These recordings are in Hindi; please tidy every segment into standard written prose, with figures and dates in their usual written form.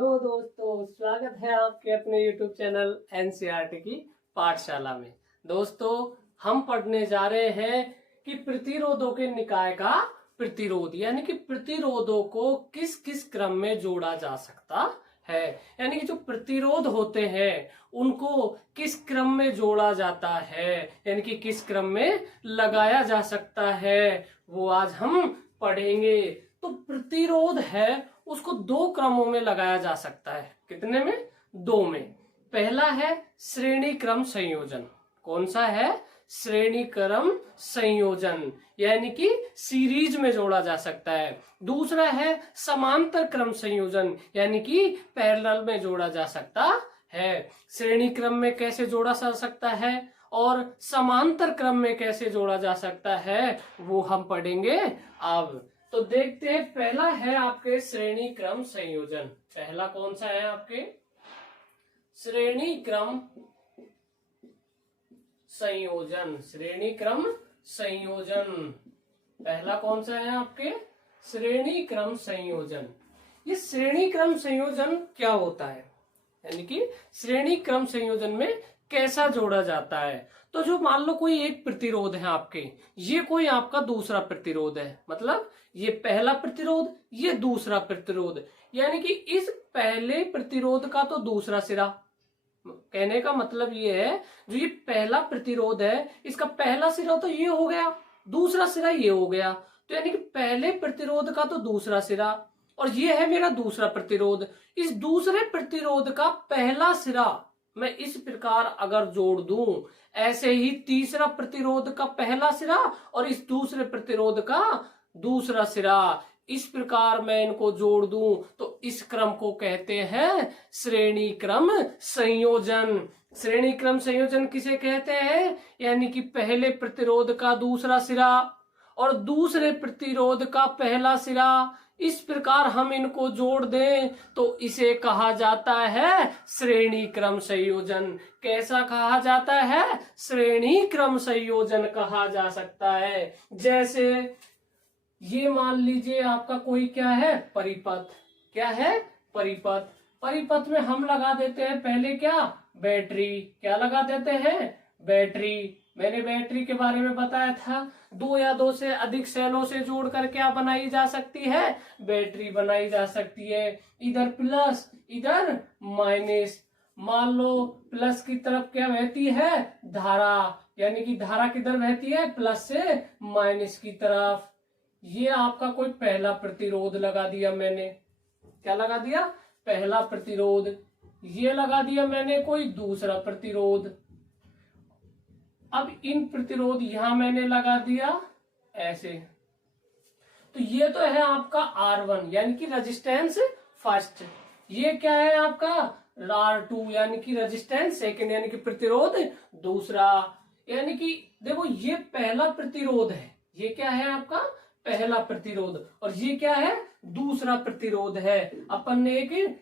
हेलो दोस्तों, स्वागत है आपके अपने YouTube चैनल एनसीईआरटी की पाठशाला में। दोस्तों, हम पढ़ने जा रहे हैं कि प्रतिरोधों के निकाय का प्रतिरोध यानी कि प्रतिरोधों को किस किस क्रम में जोड़ा जा सकता है। यानी कि जो प्रतिरोध होते हैं उनको किस क्रम में जोड़ा जाता है, यानी कि किस क्रम में लगाया जा सकता है, वो आज हम पढ़ेंगे। तो प्रतिरोध है उसको दो क्रमों में लगाया जा सकता है। कितने में? दो में। पहला है श्रेणी क्रम संयोजन। कौन सा है? श्रेणी क्रम संयोजन, यानी कि सीरीज में जोड़ा जा सकता है। दूसरा है समांतर क्रम संयोजन, यानी कि पैरेलल में जोड़ा जा सकता है। श्रेणी क्रम में कैसे जोड़ा जा सकता है और समांतर क्रम में कैसे जोड़ा जा सकता है वो हम पढ़ेंगे अब। तो देखते हैं, पहला है आपके श्रेणी क्रम संयोजन। पहला कौन सा है आपके? श्रेणी क्रम संयोजन। श्रेणी क्रम संयोजन पहला कौन सा है आपके? श्रेणी क्रम संयोजन। ये श्रेणी क्रम संयोजन क्या होता है, यानी कि श्रेणी क्रम संयोजन में कैसा जोड़ा जाता है? तो जो मान लो कोई एक प्रतिरोध है आपके, ये कोई आपका दूसरा प्रतिरोध है, मतलब ये पहला प्रतिरोध, ये दूसरा प्रतिरोध, यानी कि इस पहले प्रतिरोध का तो दूसरा सिरा, कहने का मतलब ये है जो ये पहला प्रतिरोध है इसका पहला सिरा तो ये हो गया, दूसरा सिरा ये हो गया। तो यानी कि पहले प्रतिरोध का तो दूसरा सिरा और ये है मेरा दूसरा प्रतिरोध। इस दूसरे प्रतिरोध का पहला सिरा मैं इस प्रकार अगर जोड़ दूं, ऐसे ही तीसरा प्रतिरोध का पहला सिरा और इस दूसरे प्रतिरोध का दूसरा सिरा, इस प्रकार मैं इनको जोड़ दूं तो इस क्रम को कहते हैं श्रेणी क्रम संयोजन। श्रेणी क्रम संयोजन किसे कहते हैं? यानी कि पहले प्रतिरोध का दूसरा सिरा और दूसरे प्रतिरोध का पहला सिरा, इस प्रकार हम इनको जोड़ दें तो इसे कहा जाता है श्रेणी क्रम संयोजन। कैसा कहा जाता है? श्रेणी क्रम संयोजन कहा जा सकता है। जैसे ये मान लीजिए आपका कोई क्या है? परिपथ। क्या है? परिपथ। परिपथ में हम लगा देते हैं पहले क्या? बैटरी। क्या लगा देते हैं? बैटरी। मैंने बैटरी के बारे में बताया था, दो या दो से अधिक सेलों से जोड़कर क्या बनाई जा सकती है? बैटरी बनाई जा सकती है। इधर प्लस इधर माइनस। मान लो प्लस की तरफ क्या बहती है? धारा, यानी कि धारा किधर बहती है? प्लस से माइनस की तरफ। ये आपका कोई पहला प्रतिरोध लगा दिया मैंने। क्या लगा दिया? पहला प्रतिरोध। ये लगा दिया मैंने कोई दूसरा प्रतिरोध। अब इन प्रतिरोध यहां मैंने लगा दिया ऐसे। तो ये तो है आपका R1 यानी कि रेजिस्टेंस फर्स्ट। ये क्या है आपका? R2 यानी कि रेजिस्टेंस सेकंड, यानी कि प्रतिरोध दूसरा। यानी कि देखो ये पहला प्रतिरोध है, ये क्या है आपका? पहला प्रतिरोध। और ये क्या है? दूसरा प्रतिरोध है। अपन ने एक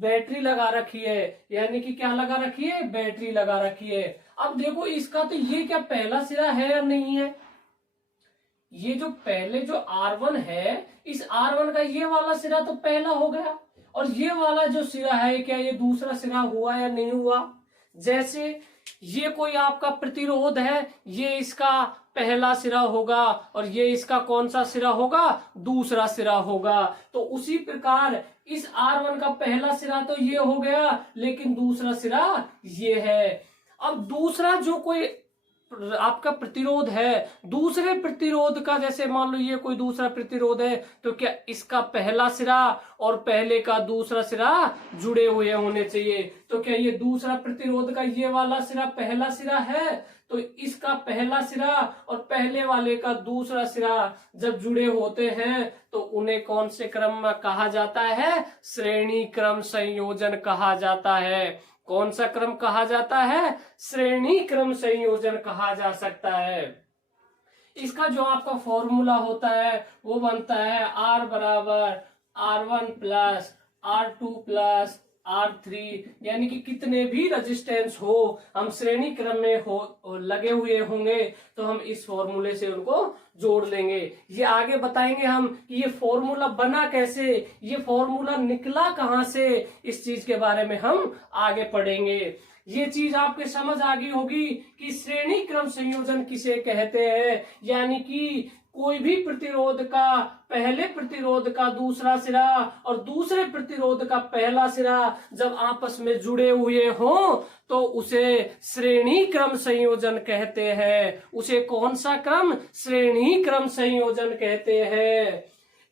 बैटरी लगा रखी है, यानी कि क्या लगा रखी है? बैटरी लगा रखी है। अब देखो इसका तो ये क्या पहला सिरा है या नहीं है? ये जो पहले जो R1 है, इस R1 का ये वाला सिरा तो पहला हो गया और ये वाला जो सिरा है क्या ये दूसरा सिरा हुआ या नहीं हुआ? जैसे ये कोई आपका प्रतिरोध है, ये इसका पहला सिरा होगा और ये इसका कौन सा सिरा होगा? दूसरा सिरा होगा। तो उसी प्रकार इस R1 का पहला सिरा तो ये हो गया, लेकिन दूसरा सिरा ये है। अब दूसरा जो कोई आपका प्रतिरोध है, दूसरे प्रतिरोध का, जैसे मान लो ये कोई दूसरा प्रतिरोध है, तो क्या इसका पहला सिरा और पहले का दूसरा सिरा जुड़े हुए होने चाहिए? तो क्या ये दूसरा प्रतिरोध का ये वाला सिरा पहला सिरा है? तो इसका पहला सिरा और पहले वाले का दूसरा सिरा जब जुड़े होते हैं तो उन्हें कौन से क्रम में कहा जाता है? श्रेणी क्रम संयोजन कहा जाता है। कौन सा क्रम कहा जाता है? श्रेणी क्रम संयोजन कहा जा सकता है। इसका जो आपका फॉर्मूला होता है वो बनता है R बराबर R1 plus R2 plus R3, यानी कि कितने भी रेजिस्टेंस हो हम श्रेणी क्रम में हो लगे हुए होंगे तो हम इस फॉर्मूले से उनको जोड़ लेंगे। ये आगे बताएंगे हम कि ये फॉर्मूला बना कैसे, ये फॉर्मूला निकला कहां से, इस चीज के बारे में हम आगे पढ़ेंगे। ये चीज आपके समझ आ गई होगी कि श्रेणी क्रम संयोजन किसे कहते हैं, यानी कि कोई भी प्रतिरोध का पहले प्रतिरोध का दूसरा सिरा और दूसरे प्रतिरोध का पहला सिरा जब आपस में जुड़े हुए हों तो उसे श्रेणी क्रम संयोजन कहते हैं। उसे कौन सा क्रम? श्रेणी क्रम संयोजन कहते हैं।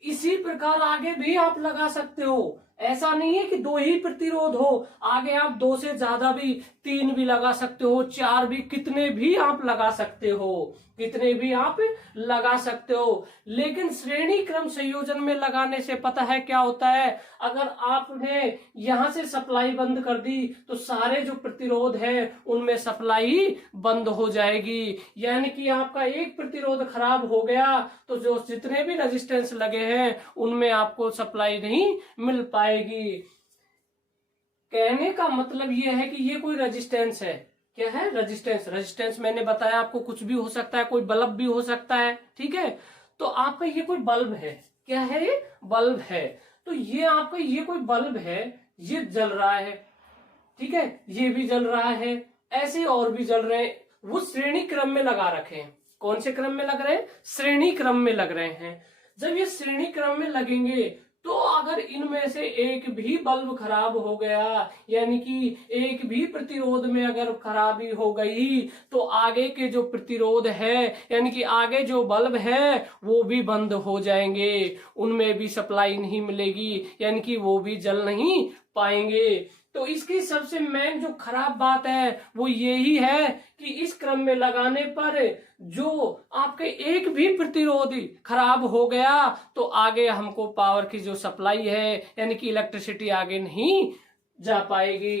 इसी प्रकार आगे भी आप लगा सकते हो, ऐसा नहीं है कि दो ही प्रतिरोध हो, आगे आप दो से ज्यादा भी, तीन भी लगा सकते हो, चार भी, कितने भी आप लगा सकते हो, कितने भी आप लगा सकते हो। लेकिन श्रेणी क्रम संयोजन में लगाने से पता है क्या होता है, अगर आपने यहां से सप्लाई बंद कर दी तो सारे जो प्रतिरोध है उनमें सप्लाई बंद हो जाएगी, यानी कि आपका एक प्रतिरोध खराब हो गया तो जो जितने भी रेजिस्टेंस लगे हैं उनमें आपको सप्लाई नहीं मिल पाएगी। कहने का मतलब ये है कि ये कोई रेजिस्टेंस है, क्या है? रेजिस्टेंस। रेजिस्टेंस मैंने बताया आपको कुछ भी हो सकता है, कोई बल्ब भी हो सकता है, ठीक है। तो आपका ये कोई बल्ब है, क्या है? ये बल्ब है। तो ये आपका ये कोई बल्ब है, ये जल रहा है, ठीक है, ये भी जल रहा है, ऐसे और भी जल रहे हैं। वो श्रेणी क्रम में लगा रखे हैं। कौन से क्रम में लग रहे हैं? श्रेणी क्रम में लग रहे हैं। जब ये श्रेणी क्रम में लगेंगे तो अगर इनमें से एक भी बल्ब खराब हो गया, यानी कि एक भी प्रतिरोध में अगर खराबी हो गई तो आगे के जो प्रतिरोध है, यानी कि आगे जो बल्ब है वो भी बंद हो जाएंगे, उनमें भी सप्लाई नहीं मिलेगी, यानी कि वो भी जल नहीं पाएंगे। तो इसकी सबसे मेन जो खराब बात है वो यही है कि इस क्रम में लगाने पर जो आपके एक भी प्रतिरोध खराब हो गया तो आगे हमको पावर की जो सप्लाई है, यानी कि इलेक्ट्रिसिटी आगे नहीं जा पाएगी।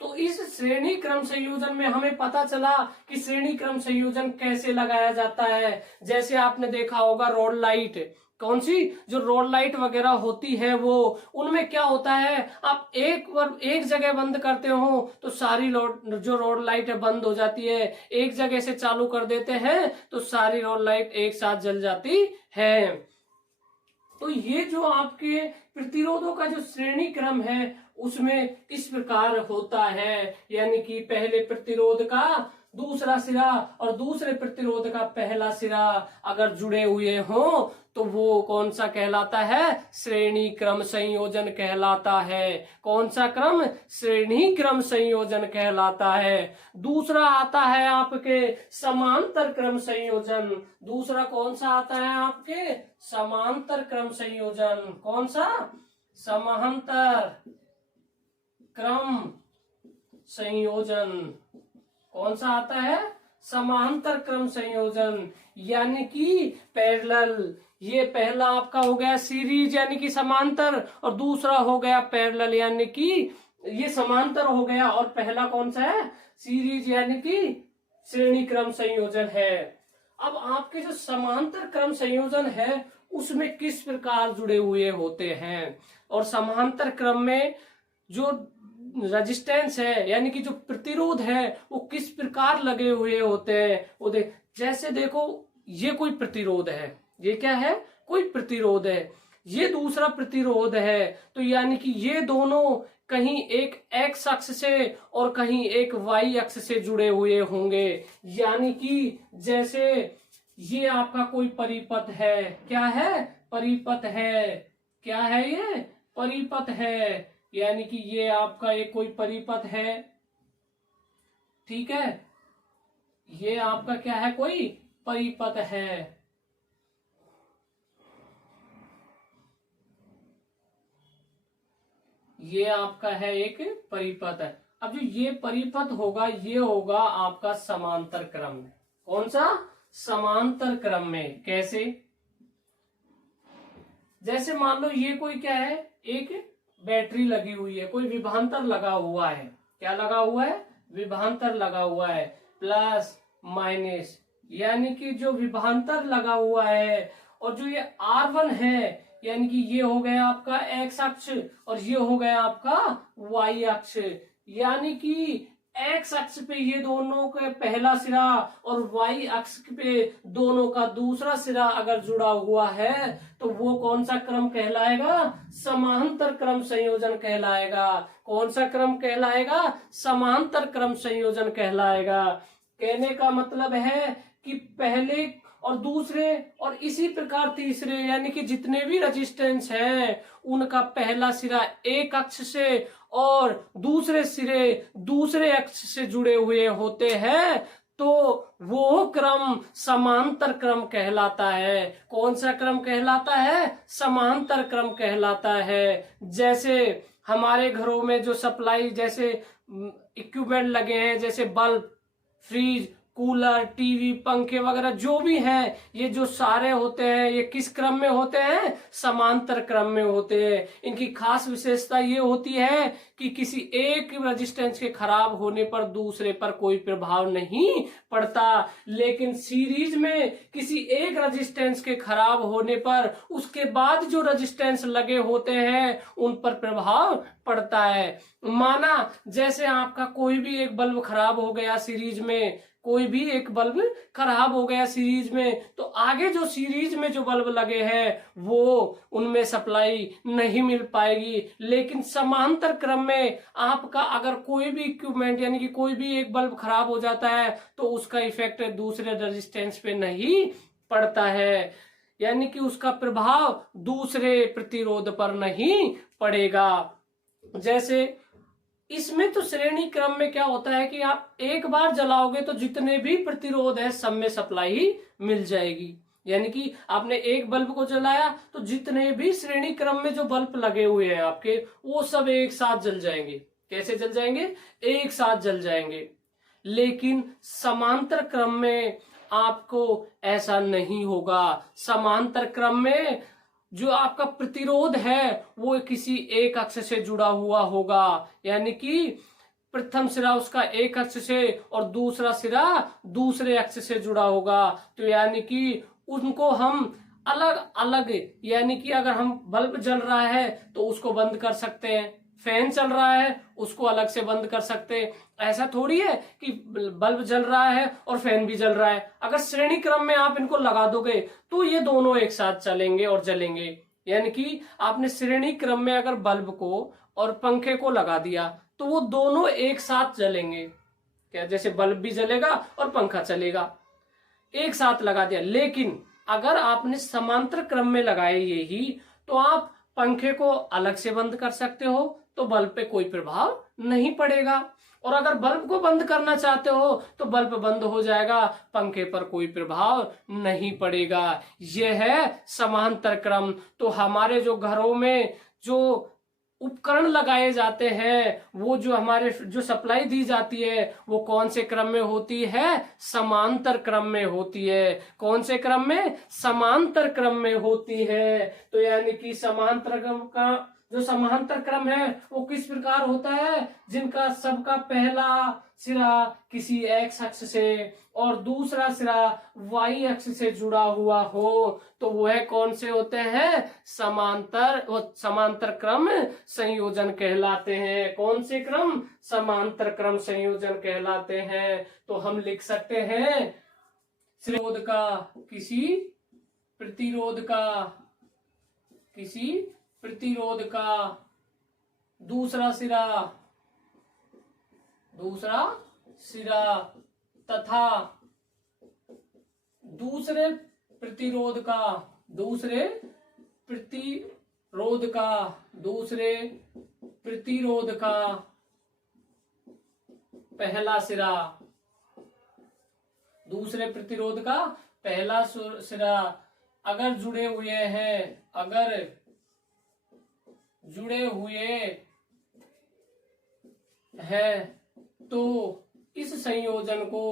तो इस श्रेणी क्रम संयोजन में हमें पता चला कि श्रेणी क्रम संयोजन कैसे लगाया जाता है। जैसे आपने देखा होगा रोड लाइट, कौन सी जो रोड लाइट वगैरह होती है वो, उनमें क्या होता है, आप एक जगह बंद करते हो तो सारी जो रोड लाइट है बंद हो जाती है, एक जगह से चालू कर देते हैं तो सारी रोड लाइट एक साथ जल जाती है। तो ये जो आपके प्रतिरोधों का जो श्रेणी क्रम है उसमें इस प्रकार होता है, यानी कि पहले प्रतिरोध का दूसरा सिरा और दूसरे प्रतिरोध का पहला सिरा अगर जुड़े हुए हो तो वो कौन सा कहलाता है? श्रेणी क्रम संयोजन कहलाता है। कौन सा क्रम? श्रेणी क्रम संयोजन कहलाता है। दूसरा आता है आपके समांतर क्रम संयोजन। दूसरा कौन सा आता है आपके? समांतर क्रम संयोजन। कौन सा? समांतर क्रम संयोजन। कौन सा आता है? समांतर क्रम संयोजन, यानी कि पैरेलल। ये पहला आपका हो गया सीरीज यानी कि समांतर, और दूसरा हो गया पैरेलल यानी कि ये समांतर हो गया, और पहला कौन सा है? सीरीज यानी कि श्रेणी क्रम संयोजन है। अब आपके जो समांतर क्रम संयोजन है उसमें किस प्रकार जुड़े हुए होते हैं, और समांतर क्रम में जो रेजिस्टेंस है यानी कि जो प्रतिरोध है वो किस प्रकार लगे हुए होते हैं वो देख। जैसे देखो ये कोई प्रतिरोध है, ये क्या है? कोई प्रतिरोध है, ये दूसरा प्रतिरोध है, तो यानी कि ये दोनों कहीं एक एक्स अक्ष से और कहीं एक वाई अक्ष से जुड़े हुए होंगे। यानी कि जैसे ये आपका कोई परिपथ है, क्या है? परिपथ है। क्या है ये? परिपथ है, यानी कि ये आपका एक कोई परिपथ है, ठीक है, ये आपका क्या है? कोई परिपथ है। ये आपका है एक परिपथ है। अब जो ये परिपथ होगा ये होगा आपका समांतर क्रम में। कौन सा? समांतर क्रम में। कैसे? जैसे मान लो ये कोई क्या है? एक बैटरी लगी हुई है, कोई विभवांतर लगा हुआ है। क्या लगा हुआ है? विभवांतर लगा हुआ है, प्लस माइनस, यानी कि जो विभवांतर लगा हुआ है और जो ये R1 है यानी कि ये हो गया आपका एक्स अक्ष और ये हो गया आपका वाई अक्ष। यानी कि एक्स अक्ष पे ये दोनों का पहला सिरा और वाई अक्ष पे दोनों का दूसरा सिरा अगर जुड़ा हुआ है तो वो कौन सा क्रम कहलाएगा? समांतर क्रम संयोजन कहलाएगा। कौन सा क्रम कहलाएगा? समांतर क्रम संयोजन कहलाएगा। कहने का मतलब है कि पहले और दूसरे और इसी प्रकार तीसरे, यानी कि जितने भी रेजिस्टेंस हैं उनका पहला सिरा एक अक्ष से और दूसरे सिरे दूसरे अक्ष से जुड़े हुए होते हैं तो वो क्रम समांतर क्रम कहलाता है। कौन सा क्रम कहलाता है? समांतर क्रम कहलाता है। जैसे हमारे घरों में जो सप्लाई जैसे इक्विपमेंट लगे हैं, जैसे बल्ब, फ्रिज, कूलर, टीवी, पंखे वगैरह जो भी हैं, ये जो सारे होते हैं ये किस क्रम में होते हैं? समांतर क्रम में होते हैं। इनकी खास विशेषता ये होती है कि किसी एक रेजिस्टेंस के खराब होने पर दूसरे पर कोई प्रभाव नहीं पड़ता, लेकिन सीरीज में किसी एक रेजिस्टेंस के खराब होने पर उसके बाद जो रेजिस्टेंस लगे होते हैं उन पर प्रभाव पड़ता है। माना जैसे आपका कोई भी एक बल्ब खराब हो गया सीरीज में, कोई भी एक बल्ब खराब हो गया सीरीज में, तो आगे जो सीरीज में जो बल्ब लगे हैं वो उनमें सप्लाई नहीं मिल पाएगी। लेकिन समांतर क्रम में आपका अगर कोई भी इक्विपमेंट यानी कि कोई भी एक बल्ब खराब हो जाता है तो उसका इफेक्ट दूसरे रेजिस्टेंस पे नहीं पड़ता है, यानी कि उसका प्रभाव दूसरे प्रतिरोध पर नहीं पड़ेगा। जैसे इसमें तो श्रेणी क्रम में क्या होता है कि आप एक बार जलाओगे तो जितने भी प्रतिरोध है सब में सप्लाई मिल जाएगी। यानी कि आपने एक बल्ब को जलाया तो जितने भी श्रेणी क्रम में जो बल्ब लगे हुए हैं आपके वो सब एक साथ जल जाएंगे। कैसे जल जाएंगे? एक साथ जल जाएंगे। लेकिन समांतर क्रम में आपको ऐसा नहीं होगा। समांतर क्रम में जो आपका प्रतिरोध है वो किसी एक अक्ष से जुड़ा हुआ होगा, यानी कि प्रथम सिरा उसका एक अक्ष से और दूसरा सिरा दूसरे अक्ष से जुड़ा होगा। तो यानी कि उनको हम अलग अलग, यानी कि अगर हम बल्ब जल रहा है तो उसको बंद कर सकते हैं, फैन चल रहा है उसको अलग से बंद कर सकते हैं। ऐसा थोड़ी है कि बल्ब जल रहा है और फैन भी जल रहा है। अगर श्रेणी क्रम में आप इनको लगा दोगे तो ये दोनों एक साथ चलेंगे और जलेंगे। यानी कि आपने श्रेणी क्रम में अगर बल्ब को और पंखे को लगा दिया तो वो दोनों एक साथ जलेंगे। क्या? जैसे बल्ब भी जलेगा और पंखा चलेगा, एक साथ लगा दिया। लेकिन अगर आपने समांतर क्रम में लगाए यही तो आप पंखे को अलग से बंद कर सकते हो तो बल्ब पे कोई प्रभाव नहीं पड़ेगा, और अगर बल्ब को बंद करना चाहते हो तो बल्ब बंद हो जाएगा, पंखे पर कोई प्रभाव नहीं पड़ेगा। यह है समांतर क्रम। तो हमारे जो घरों में जो उपकरण लगाए जाते हैं, वो जो हमारे जो सप्लाई दी जाती है वो कौन से क्रम में होती है? समांतर क्रम में होती है। कौन से क्रम में? समांतर क्रम में होती है। तो यानी कि समांतर क्रम का जो समांतर क्रम है वो किस प्रकार होता है? जिनका सबका पहला सिरा किसी एक्स अक्ष से और दूसरा सिरा वाई अक्ष से जुड़ा हुआ हो तो वह कौन से होते हैं? समांतर क्रम संयोजन कहलाते हैं। कौन से क्रम? समांतर क्रम संयोजन कहलाते हैं। तो हम लिख सकते हैं प्रतिरोध का किसी प्रतिरोध का दूसरा सिरा तथा दूसरे प्रतिरोध का पहला सिरा, दूसरे प्रतिरोध का पहला सिरा अगर जुड़े हुए हैं तो इस संयोजन को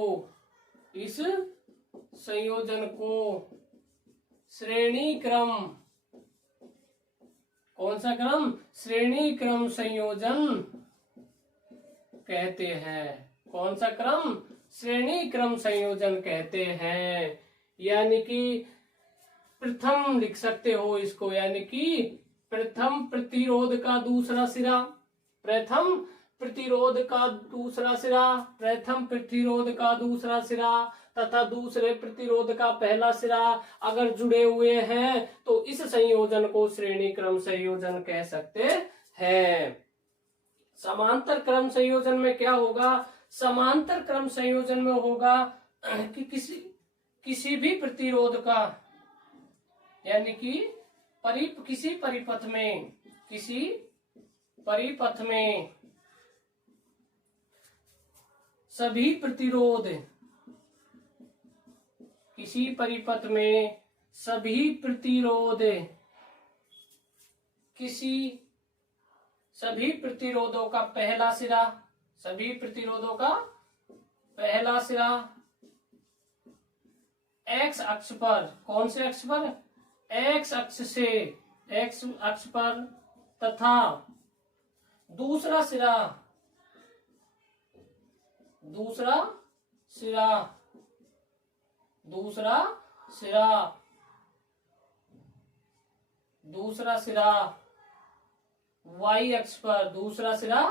श्रेणी क्रम, कौन सा क्रम? श्रेणी क्रम संयोजन कहते हैं। कौन सा क्रम? श्रेणी क्रम संयोजन कहते हैं। यानी कि प्रथम लिख सकते हो इसको, यानी कि प्रथम प्रतिरोध का दूसरा सिरा, प्रथम प्रतिरोध का दूसरा सिरा, प्रथम प्रतिरोध का दूसरा सिरा तथा दूसरे प्रतिरोध का पहला सिरा अगर जुड़े हुए हैं तो इस संयोजन को श्रेणी क्रम संयोजन कह सकते हैं। समांतर क्रम संयोजन में क्या होगा? समांतर क्रम संयोजन में होगा कि किसी भी प्रतिरोध का, यानी कि किसी परिपथ में सभी प्रतिरोध, किसी परिपथ में सभी प्रतिरोध, सभी प्रतिरोधों का पहला सिरा, सभी प्रतिरोधों का पहला सिरा एक्स अक्ष पर, कौन से अक्ष पर? एक्स अक्ष से, एक्स अक्ष पर, तथा दूसरा सिरा, दूसरा सिरा, दूसरा सिरा, दूसरा सिरा वाई अक्ष पर, दूसरा सिरा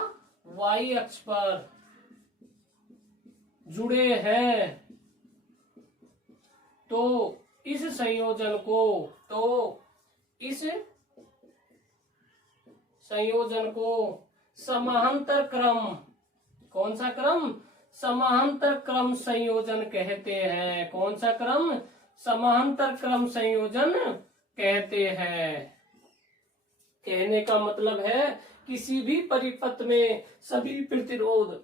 वाई अक्ष पर जुड़े हैं तो इस संयोजन को समांतर क्रम, कौन सा क्रम? समांतर क्रम संयोजन कहते हैं। कौन सा क्रम? समांतर क्रम संयोजन कहते हैं। कहने का मतलब है किसी भी परिपथ में सभी प्रतिरोध,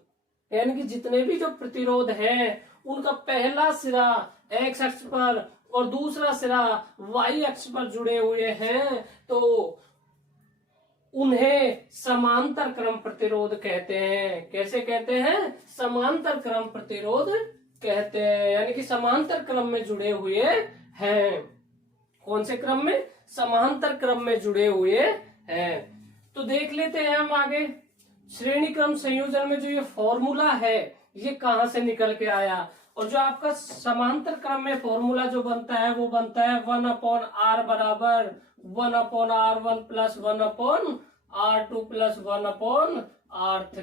यानी कि जितने भी जो प्रतिरोध हैं उनका पहला सिरा एक्स अक्ष पर और दूसरा सिरा वाई अक्ष पर जुड़े हुए हैं तो उन्हें समांतर क्रम प्रतिरोध कहते हैं। कैसे कहते हैं? समांतर क्रम प्रतिरोध कहते हैं, यानी कि समांतर क्रम में जुड़े हुए हैं। कौन से क्रम में? समांतर क्रम में जुड़े हुए हैं। तो देख लेते हैं हम आगे श्रेणी क्रम संयोजन में जो ये फॉर्मूला है ये कहां से निकल के आया। और जो आपका समांतर क्रम में फॉर्मूला जो बनता है वो बनता है 1/r बराबर 1/r1 plus 1/r2 plus 1/r3।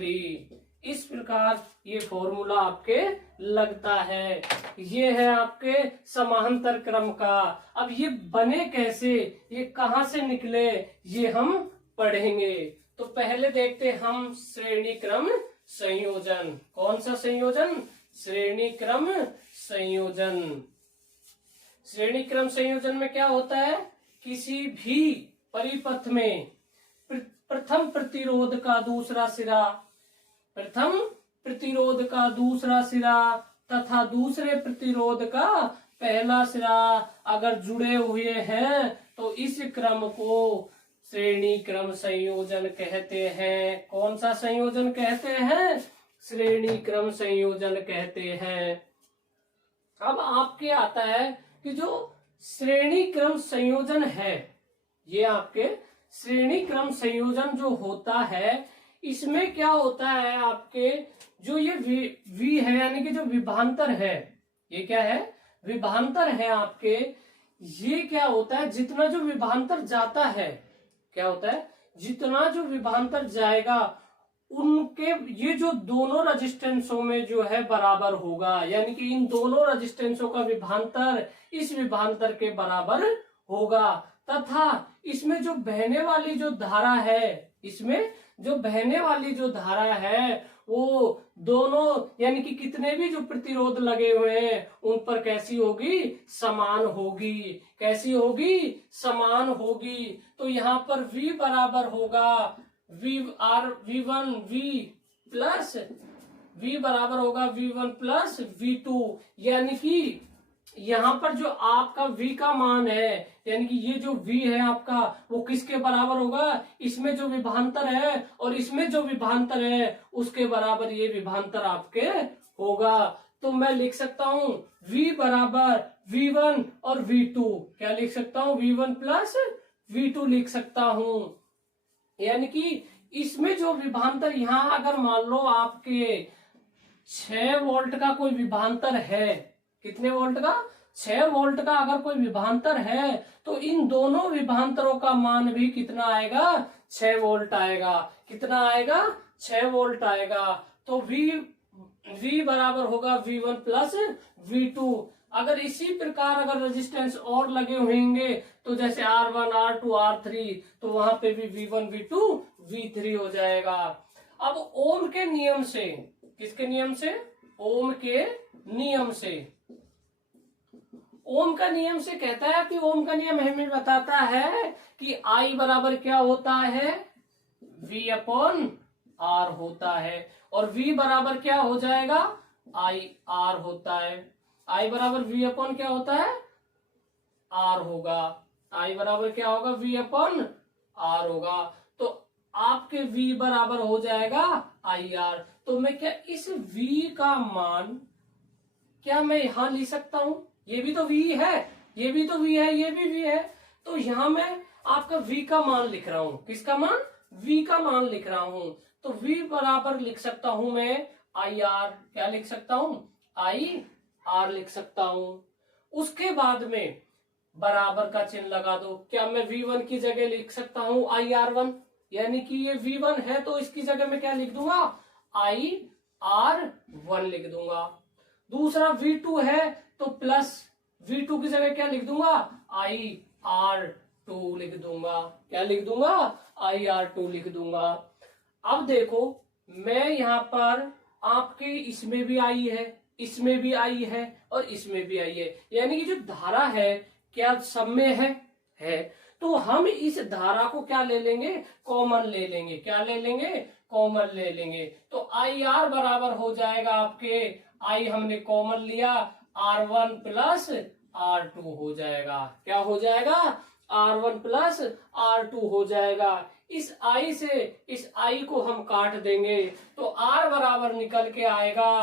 इस प्रकार ये फॉर्मूला आपके लगता है। ये है आपके समांतर क्रम का। अब ये बने कैसे, ये कहां से निकले, ये हम पढ़ेंगे। तो पहले देखते हम श्रेणी क्रम संयोजन। कौन सा संयोजन? श्रेणी क्रम संयोजन। श्रेणी क्रम संयोजन में क्या होता है? किसी भी परिपथ में प्रथम प्रतिरोध का दूसरा सिरा, प्रथम प्रतिरोध का दूसरा सिरा तथा दूसरे प्रतिरोध का पहला सिरा अगर जुड़े हुए हैं तो इस क्रम को श्रेणी क्रम संयोजन कहते हैं। कौन सा संयोजन कहते हैं? श्रेणी क्रम संयोजन कहते हैं। अब आपके आता है कि जो श्रेणी क्रम संयोजन है, ये आपके श्रेणी क्रम संयोजन जो होता है इसमें क्या होता है, आपके जो ये वी है यानी कि जो विभांतर है, ये क्या है? विभांतर है आपके। ये क्या होता है? जितना जो विभांतर जाता है, क्या होता है? जितना जो विभांतर जाएगा उनके ये जो दोनों रेजिस्टेंसों में जो है बराबर होगा, यानी कि इन दोनों रेजिस्टेंसों का विभांतर इस विभांतर के बराबर होगा। तथा इसमें जो बहने वाली जो धारा है, इसमें जो बहने वाली जो धारा है वो दोनों यानी कि कितने भी जो प्रतिरोध लगे हुए हैं उन पर कैसी होगी? समान होगी। कैसी होगी? समान होगी। तो यहाँ पर V बराबर होगा V1 प्लस V2, यानी कि यहाँ पर जो आपका V का मान है, यानी कि ये जो V है आपका वो किसके बराबर होगा? इसमें जो विभांतर है और इसमें जो विभांतर है उसके बराबर ये विभांतर आपके होगा। तो मैं लिख सकता हूँ V बराबर V1 और V2। क्या लिख सकता हूँ? V1 प्लस V2 लिख सकता हूँ। यानी कि इसमें जो विभांतर, यहाँ अगर मान लो आपके 6 वोल्ट का कोई विभांतर है, कितने वोल्ट का? 6 वोल्ट का अगर कोई विभवांतर है तो इन दोनों विभवांतरों का मान भी कितना आएगा, 6 वोल्ट आएगा। कितना आएगा, 6 वोल्ट आएगा। तो V बराबर होगा V1 प्लस V2। अगर इसी प्रकार अगर रेजिस्टेंस और लगे होंगे तो जैसे R1, R2, R3 तो वहां पे भी V1, V2, V3 हो जाएगा। अब ओम के नियम से, किसके नियम से, ओम के नियम से, ओम का नियम से कहता है कि ओम का नियम हमें बताता है कि I बराबर क्या होता है, V अपॉन R होता है। और V बराबर क्या हो जाएगा, I R होता है। I बराबर V अपॉन क्या होता है, R होगा। I बराबर क्या होगा, V अपॉन R होगा। तो आपके V बराबर हो जाएगा IR। तो मैं क्या इस V का मान क्या मैं यहां लिख सकता हूं, ये भी तो V है, ये भी तो V है, ये भी V है। तो यहां मैं आपका V का मान लिख रहा हूं। किसका मान, V का मान लिख रहा हूं। तो V बराबर लिख सकता हूं मैं IR। क्या लिख सकता हूं, IR लिख सकता हूं। उसके बाद में बराबर का चिन्ह लगा दो। क्या मैं V1 की जगह लिख सकता हूं IR1, यानी कि ये V1 है तो इसकी जगह मैं क्या लिख दूंगा, IR1 लिख दूंगा। दूसरा V2 है तो प्लस V2 की जगह क्या लिख दूंगा, IR2 लिख दूंगा। क्या लिख दूंगा, IR2 लिख दूंगा। अब देखो मैं यहां पर आपके इसमें भी आई है, इसमें भी आई है और इसमें भी आई है, यानी कि जो धारा है क्या सब में है। तो हम इस धारा को क्या ले लेंगे, कॉमन ले लेंगे। क्या ले लेंगे, कॉमन ले लेंगे। तो IR बराबर हो जाएगा आपके, I हमने कॉमन लिया, R1 प्लस R2 हो जाएगा। क्या हो जाएगा, R1 प्लस R2 हो जाएगा। इस I से इस I को हम काट देंगे तो R बराबर निकल के आएगा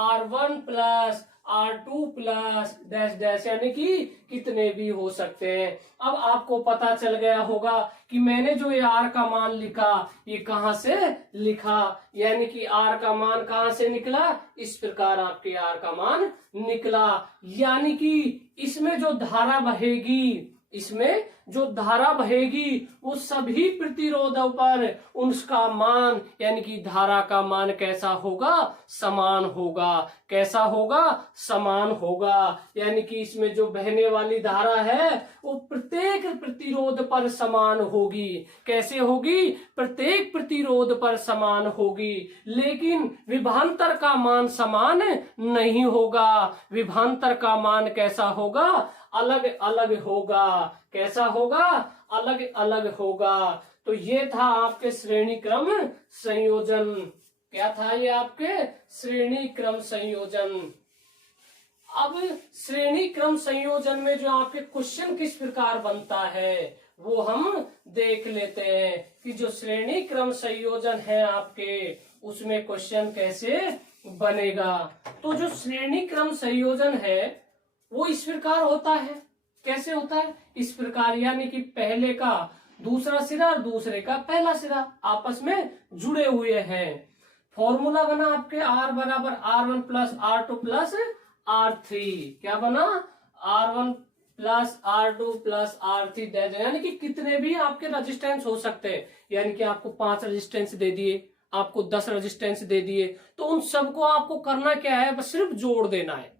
R1 plus R2 plus dash dash, यानी कि कितने भी हो सकते हैं। अब आपको पता चल गया होगा कि मैंने जो ये R का मान लिखा ये कहां से लिखा, यानी कि R का मान कहां से निकला, इस प्रकार आपके R का मान निकला। यानी कि इसमें जो धारा बहेगी, इसमें जो धारा बहेगी वो सभी प्रतिरोधों पर उसका मान यानी कि धारा का मान कैसा होगा, समान होगा। कैसा होगा, समान होगा। यानी कि इसमें जो बहने वाली धारा है वो प्रत्येक प्रतिरोध पर समान होगी। कैसे होगी, प्रत्येक प्रतिरोध पर समान होगी। लेकिन विभवांतर का मान समान नहीं होगा। विभवांतर का मान कैसा होगा, अलग अलग होगा। कैसा होगा, अलग अलग होगा। तो ये था आपके श्रेणी क्रम संयोजन। क्या था ये आपके श्रेणी क्रम संयोजन। अब श्रेणी क्रम संयोजन में जो आपके क्वेश्चन किस प्रकार बनता है वो हम देख लेते हैं कि जो श्रेणी क्रम संयोजन है आपके उसमें क्वेश्चन कैसे बनेगा। तो जो श्रेणी क्रम संयोजन है वो इस प्रकार होता है। कैसे होता है, इस प्रकार, यानी कि पहले का दूसरा सिरा और दूसरे का पहला सिरा आपस में जुड़े हुए हैं। फॉर्मूला बना आपके R बराबर R1 plus R2 plus R3। क्या बना, R1 plus R2 plus R3, यानी कि कितने भी आपके रेजिस्टेंस हो सकते हैं। यानी कि आपको 5 रेजिस्टेंस दे दिए, आपको 10 रेजिस्टेंस दे दिए, तो उन सबको आपको करना क्या है, बस सिर्फ जोड़ देना है।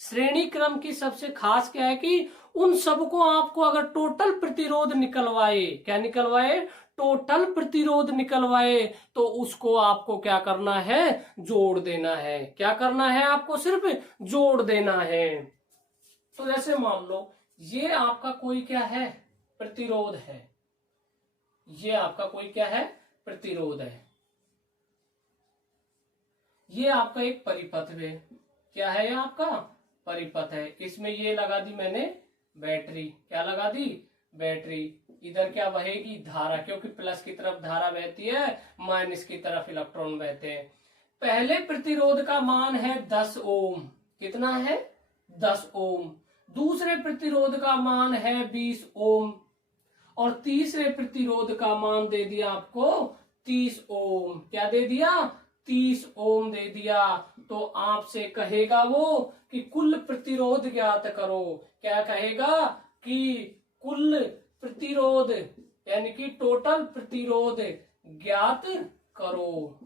श्रेणी क्रम की सबसे खास क्या है कि उन सबको आपको अगर टोटल प्रतिरोध निकलवाए, क्या निकलवाए, टोटल प्रतिरोध निकलवाए, तो उसको आपको क्या करना है, जोड़ देना है। क्या करना है, आपको सिर्फ जोड़ देना है। तो जैसे मान लो ये आपका कोई क्या है, प्रतिरोध है। ये आपका कोई क्या है, प्रतिरोध है। ये आपका एक परिपथ है। क्या है, ये आपका परिपथ है। इसमें ये लगा दी मैंने बैटरी। क्या लगा दी, बैटरी। इधर क्या बहेगी, धारा, क्योंकि प्लस की तरफ धारा बहती है, माइनस की तरफ इलेक्ट्रॉन बहते हैं। पहले प्रतिरोध का मान है 10 ओम। कितना है, 10 ओम। दूसरे प्रतिरोध का मान है 20 ओम और तीसरे प्रतिरोध का मान दे दिया आपको 30 ओम। क्या दे दिया, 30 ओम दे दिया, तो आपसे कहेगा वो कि कुल प्रतिरोध ज्ञात करो। क्या कहेगा कि कुल प्रतिरोध यानी कि टोटल प्रतिरोध ज्ञात करो।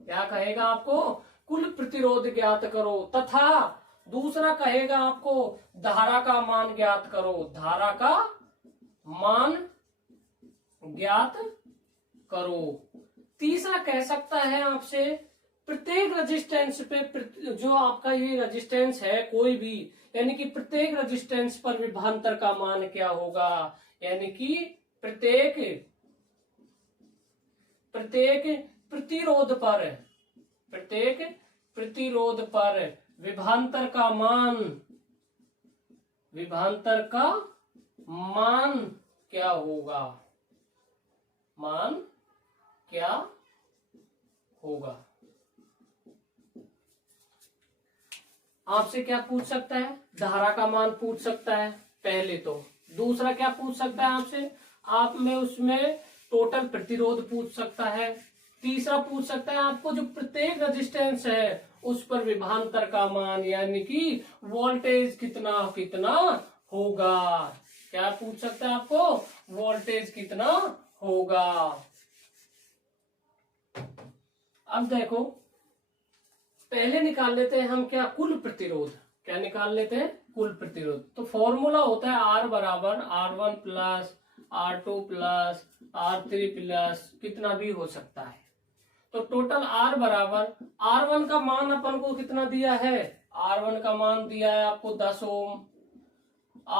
क्या कहेगा आपको? कुल प्रतिरोध ज्ञात करो। तथा दूसरा कहेगा आपको धारा का मान ज्ञात करो। धारा का मान ज्ञात करो। तीसरा कह सकता है आपसे प्रत्येक रेजिस्टेंस पे जो आपका ये रेजिस्टेंस है कोई भी, यानी कि प्रत्येक रेजिस्टेंस पर विभवांतर का मान क्या होगा। यानी कि प्रत्येक प्रतिरोध पर विभवांतर का मान क्या होगा। मान क्या होगा। आपसे क्या पूछ सकता है? धारा का मान पूछ सकता है पहले तो। दूसरा क्या पूछ सकता है आपसे? आप में उसमें टोटल प्रतिरोध पूछ सकता है। तीसरा पूछ सकता है आपको जो प्रत्येक रेजिस्टेंस है उस पर विभवांतर का मान, यानी कि वोल्टेज कितना कितना होगा। क्या पूछ सकता है आपको? वोल्टेज कितना होगा। अब देखो, पहले निकाल लेते हैं हम क्या, कुल प्रतिरोध। क्या निकाल लेते हैं? कुल प्रतिरोध। तो फॉर्मूला होता है R बराबर R1 plus R2 plus R3 plus कितना भी हो सकता है। तो टोटल R बराबर, R1 का मान अपन को कितना दिया है? R1 का मान दिया है आपको 10 ओम,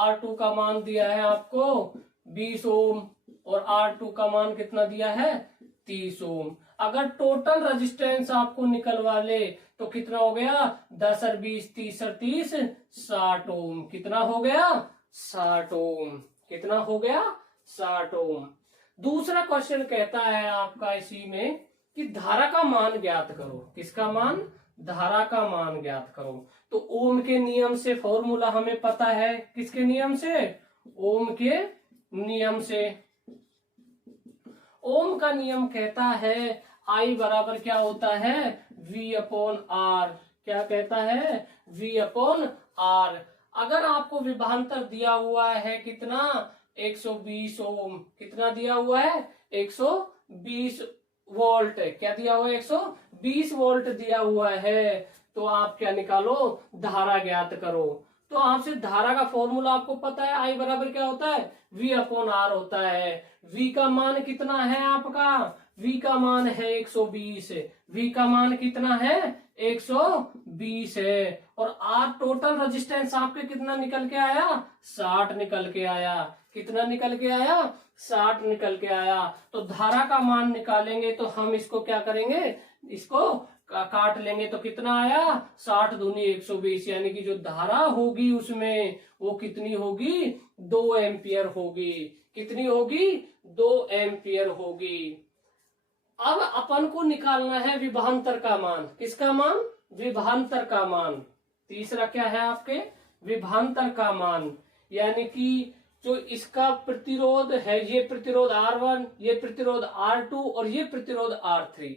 R2 का मान दिया है आपको 20 ओम और R2 का मान कितना दिया है? 30 ओम। अगर टोटल रेजिस्टेंस आपको निकलवा ले तो कितना हो गया? 10 और 20 30 और 30 60 ओम। कितना हो गया? 60 ओम। कितना हो गया? 60 ओम। दूसरा क्वेश्चन कहता है आपका इसी में कि धारा का मान ज्ञात करो। किसका मान? धारा का मान ज्ञात करो। तो ओम के नियम से फॉर्मूला हमें पता है। किसके नियम से? ओम के नियम से। ओम का नियम कहता है I बराबर क्या होता है? V upon R। क्या कहता है? V upon R। अगर आपको विभवांतर दिया हुआ है कितना? 120 ओम। कितना दिया हुआ है? 120 वोल्ट। क्या दिया हुआ है? 120 वोल्ट दिया हुआ है। तो आप क्या निकालो? धारा ज्ञात करो। तो आपसे धारा का फॉर्मूला आपको पता है, I बराबर क्या होता है? V अपॉन R होता है। V का मान कितना है आपका? V का मान है 120। V का मान कितना है? 120 है। और R टोटल रेजिस्टेंस आपके कितना निकल के आया? 60 निकल के आया। कितना निकल के आया? 60 निकल के आया। तो धारा का मान निकालेंगे तो हम इसको क्या करेंगे? इसको काट लेंगे तो कितना आया? 60 दूनी 120, यानी कि जो धारा होगी उसमें वो कितनी होगी? 2 एम्पियर होगी। कितनी होगी? 2 एम्पियर होगी। अब अपन को निकालना है विभवांतर का मान। किसका मान? विभवांतर का मान। तीसरा क्या है आपके? विभवांतर का मान। यानी कि जो इसका प्रतिरोध है, ये प्रतिरोध R1, ये प्रतिरोध R2 और ये प्रतिरोध R3,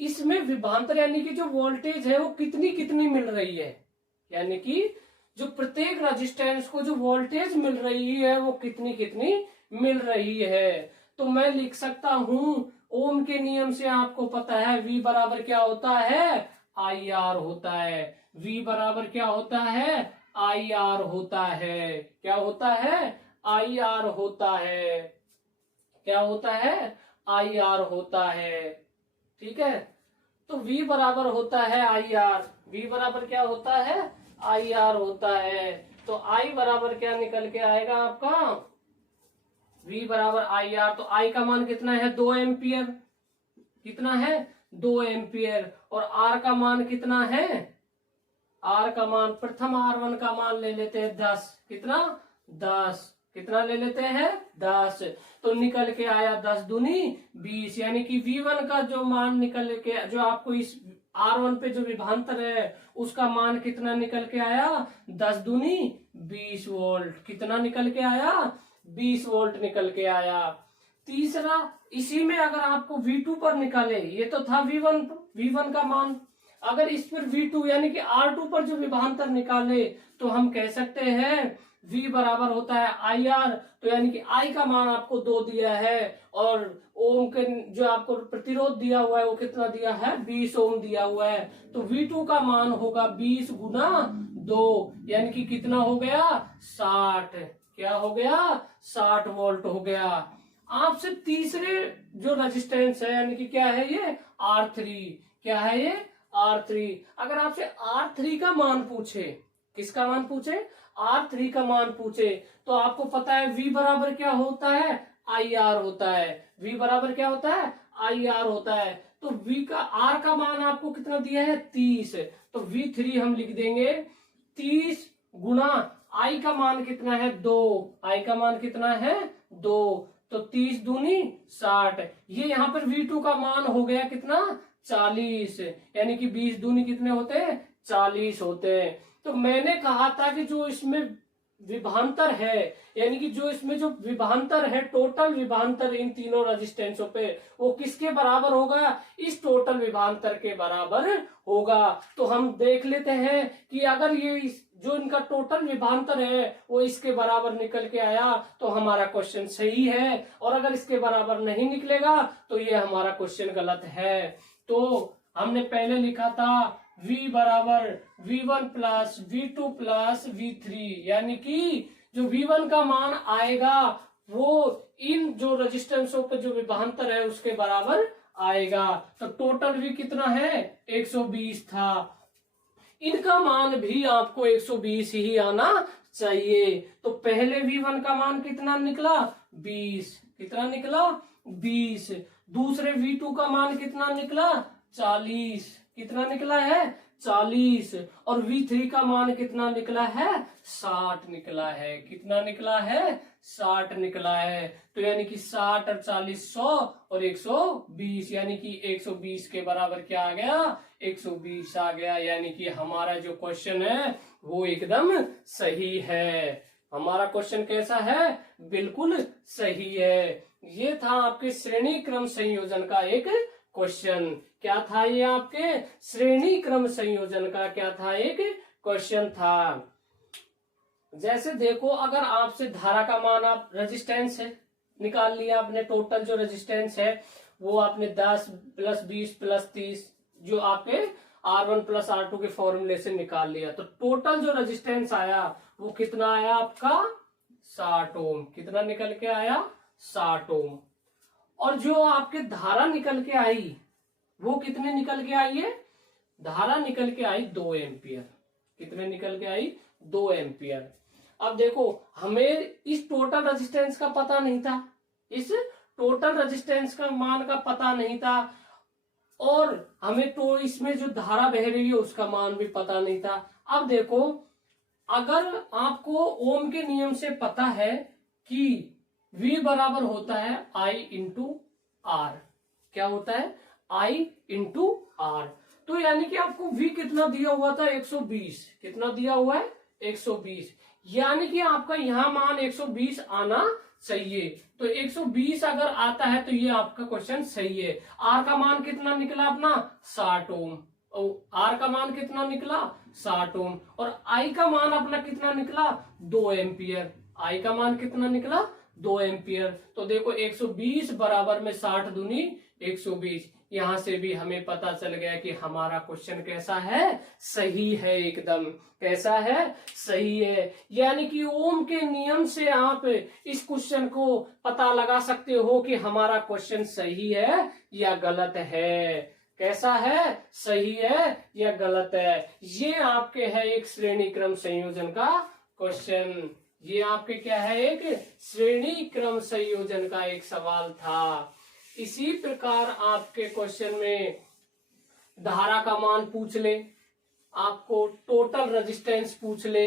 इसमें विभवांतर यानी कि जो वोल्टेज है वो कितनी कितनी मिल रही है। यानी कि जो प्रत्येक रेजिस्टेंस को जो वोल्टेज मिल रही है वो कितनी कितनी मिल रही है। तो मैं लिख सकता हूं, ओम के नियम से आपको पता है V बराबर क्या होता है? IR होता है। V बराबर क्या होता है? IR होता है। क्या होता है? IR होता है। क्या होता है? IR होता है। ठीक है। तो V बराबर होता है IR। V बराबर क्या होता है? IR होता है। तो I बराबर क्या निकल के आएगा आपका? V बराबर IR। तो I का मान कितना है? 2 एम्पियर। कितना है? 2 एम्पियर। और R का मान कितना है? R का मान, प्रथम R1 का मान ले लेते हैं 10। कितना? 10। कितना ले लेते हैं? 10। तो निकल के आया 10 दूनी 20, यानी कि V1 का जो मान निकल के, जो आपको इस R1 पे जो विभवांतर है उसका मान कितना निकल के आया? 10 दूनी 20 वोल्ट। कितना निकल के आया? 20 वोल्ट निकल के आया। तीसरा, इसी में अगर आपको V2 पर निकाले, ये तो था V1 का मान, अगर इस पर V2 यानी कि R2 पर जो विभवांतर निकाले तो हम कह सकते हैं V बराबर होता है IR। तो यानी कि I का मान आपको 2 दिया है और ओम के जो आपको प्रतिरोध दिया हुआ है वो कितना दिया है, 20 ओम दिया हुआ है। तो V2 का मान होगा 20 गुना 2, यानी कि कितना हो गया, 60। क्या हो गया, 60 वोल्ट हो गया। आपसे तीसरे जो रेजिस्टेंस है यानी कि क्या है ये, R3। क्या है ये, R3। अगर आपसे R3 का मान पूछे, किसका मान पूछे, R3 का मान पूछे, तो आपको पता है V बराबर क्या होता है, IR होता है। V बराबर क्या होता है, IR होता है। तो V का R का मान आपको कितना दिया है, 30। तो V3 हम लिख देंगे 30 गुना I का मान कितना है, 2। I का मान कितना है, 2। तो 30 दूनी 60। ये यहाँ पर V2 का मान हो गया कितना, 40। यानी कि 20 दूनी कितने होते हैं, 40 होते हैं। तो मैंने कहा था कि जो इसमें विभवांतर है, यानी कि जो इसमें जो विभवांतर है, टोटल विभवांतर इन तीनों रेजिस्टेंसों पे, वो किसके बराबर होगा, इस टोटल विभवांतर के बराबर होगा। तो हम देख लेते हैं कि अगर ये जो इनका टोटल विभवांतर है वो इसके बराबर निकल के आया तो हमारा क्वेश्चन सही है, और अगर इसके बराबर नहीं निकलेगा तो ये हमारा क्वेश्चन गलत है। तो हमने पहले लिखा था V बराबर V1 plus V2 plus V3, यानी कि जो V1 का मान आएगा वो इन जो रेजिस्टेंसों पे जो विभवांतर है उसके बराबर आएगा। तो टोटल V कितना है, 120 था। इनका मान भी आपको 120 ही आना चाहिए। तो पहले V1 का मान कितना निकला, 20। कितना निकला, 20। दूसरे V2 का मान कितना निकला, 40। कितना निकला है, 40। और V3 का मान कितना निकला है, 60 निकला है। कितना निकला है, 60 निकला है। तो यानी कि 60 और 40 100 और 120, यानी कि 120 के बराबर क्या आ गया, 120 आ गया। यानी कि हमारा जो क्वेश्चन है वो एकदम सही है। हमारा क्वेश्चन कैसा है, बिल्कुल सही है। ये था आपके श्रेणी क्रम संयोजन का एक क्वेश्चन। क्या था ये, आपके श्रेणी क्रम संयोजन का क्या था, एक क्वेश्चन था। जैसे देखो, अगर आपसे धारा का मान, आप रेजिस्टेंस है निकाल लिया आपने, टोटल जो रेजिस्टेंस है वो आपने 10 प्लस 20 प्लस 30 जो आपके R1 प्लस R2 के फॉर्मूले से निकाल लिया, तो टोटल जो रेजिस्टेंस आया वो कितना आया आपका, 60 ओम। कितना निकल के आया, 60 ओम। और जो आपके धारा निकल के आई वो कितने निकल के आई है, धारा निकल के आई 2 एम्पियर। कितने निकल के आई, 2 एम्पियर। अब देखो, हमें इस टोटल रेजिस्टेंस का पता नहीं था, इस टोटल रेजिस्टेंस का मान का पता नहीं था, और हमें तो इसमें जो धारा बह रही है उसका मान भी पता नहीं था। अब देखो, अगर आपको ओम के नियम से पता है कि V बराबर होता है I इंटू R, क्या होता है, I इंटू R, तो यानी कि आपको V कितना दिया हुआ था, 120। कितना दिया हुआ है, 120। यानी कि आपका यहाँ मान 120 आना चाहिए। तो 120 अगर आता है तो ये आपका क्वेश्चन सही है। R का मान कितना निकला अपना, 60 ओम। R का मान कितना निकला, 60 ओम। और I का मान अपना कितना निकला, 2 एम्पियर। I का मान कितना निकला, 2 एम्पियर। तो देखो 120 बराबर में 60 दूनी 120। यहां से भी हमें पता चल गया कि हमारा क्वेश्चन कैसा है, सही है, एकदम कैसा है, सही है। यानी कि ओम के नियम से आप इस क्वेश्चन को पता लगा सकते हो कि हमारा क्वेश्चन सही है या गलत है। कैसा है, सही है या गलत है। ये आपके है एक श्रेणी क्रम संयोजन का क्वेश्चन। ये आपके क्या है, एक श्रेणी क्रम संयोजन का एक सवाल था। इसी प्रकार आपके क्वेश्चन में धारा का मान पूछ ले, आपको टोटल रेजिस्टेंस पूछ ले,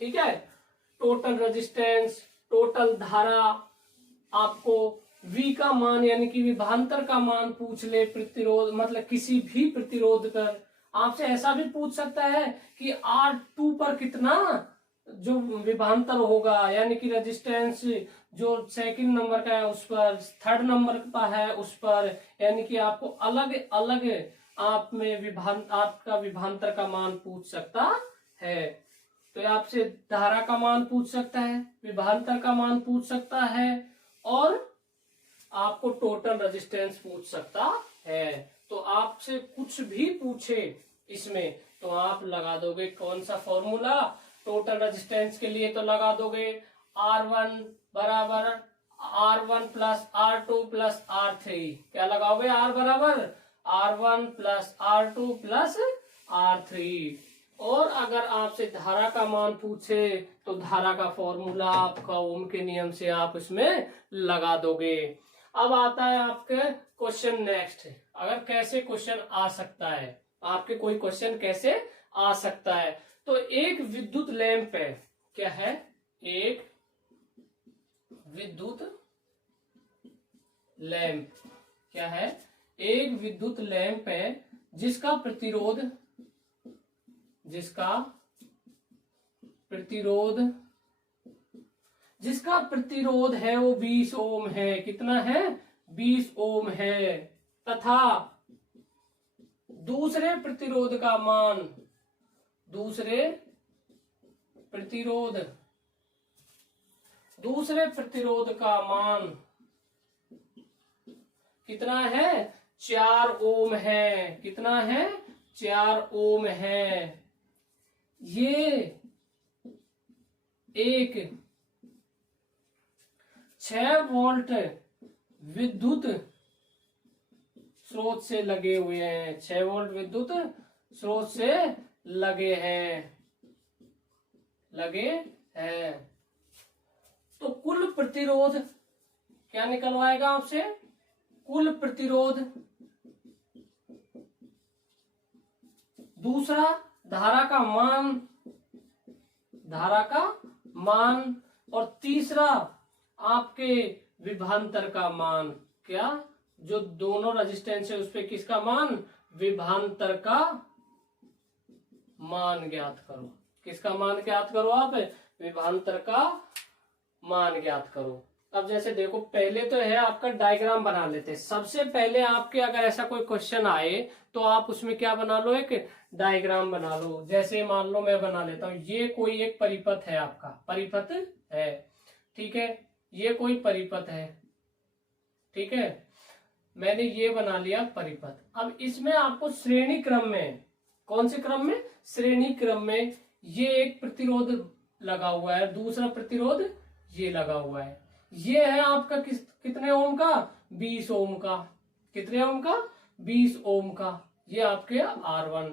ठीक है, टोटल रेजिस्टेंस, टोटल धारा, आपको V का मान यानी कि विभवांतर का मान पूछ ले, प्रतिरोध मतलब किसी भी प्रतिरोध पर। आपसे ऐसा भी पूछ सकता है कि R2 पर कितना जो विभवांतर होगा यानी कि रेजिस्टेंस जो सेकंड नंबर का है उस पर, थर्ड नंबर का है उस पर, यानी कि आपको अलग अलग आप में आपका विभवांतर का मान पूछ सकता है। तो ये आपसे धारा का मान पूछ सकता है, विभवांतर का मान पूछ सकता है और आपको टोटल रेजिस्टेंस पूछ सकता है। तो आपसे कुछ भी पूछे इसमें तो आप लगा दोगे कौन सा फॉर्मूला टोटल रेजिस्टेंस के लिए, तो लगा दोगे R1 बराबर R1 plus R2 plus R3। क्या लगाओगे? R बराबर R1 plus R2 plus R3। और अगर आपसे धारा का मान पूछे तो धारा का फॉर्मूला आपका ओम के नियम से आप इसमें लगा दोगे। अब आता है आपके क्वेश्चन नेक्स्ट, अगर कैसे क्वेश्चन आ सकता है, आपके कोई क्वेश्चन कैसे आ सकता है। तो एक विद्युत लैंप है, क्या है? एक विद्युत लैंप, क्या है? एक विद्युत लैंप है जिसका प्रतिरोध है वो 20 ओम है। कितना है? 20 ओम है। तथा दूसरे प्रतिरोध का मान कितना है? 4 ओम है। कितना है? 4 ओम है। ये एक 6 वोल्ट विद्युत स्रोत से लगे हुए हैं। 6 वोल्ट विद्युत स्रोत से लगे हैं। तो कुल प्रतिरोध क्या निकलवाएगा आपसे? कुल प्रतिरोध, दूसरा धारा का मान और तीसरा आपके विभवांतर का मान। क्या? जो दोनों रेजिस्टेंस है उस पे किसका मान? विभवांतर का मान ज्ञात करो। किसका मान ज्ञात करो? आप विभवांतर का मान ज्ञात करो। अब जैसे देखो, पहले तो है आपका डायग्राम बना लेते हैं। सबसे पहले आपके अगर ऐसा कोई क्वेश्चन आए तो आप उसमें क्या बना लो? एक डायग्राम बना लो। जैसे मान लो मैं बना लेता हूं, ये कोई एक परिपथ है, आपका परिपथ है, ठीक है? ये कोई परिपथ है, ठीक है? मैंने ये बना लिया परिपथ। अब इसमें आपको श्रेणी क्रम में, कौन से क्रम में? श्रेणी क्रम में ये एक प्रतिरोध लगा हुआ है, दूसरा प्रतिरोध ये लगा हुआ है। ये है आपका कितने ओम का? 20 ओम का। कितने ओम का? 20 ओम का। ये आपके R1।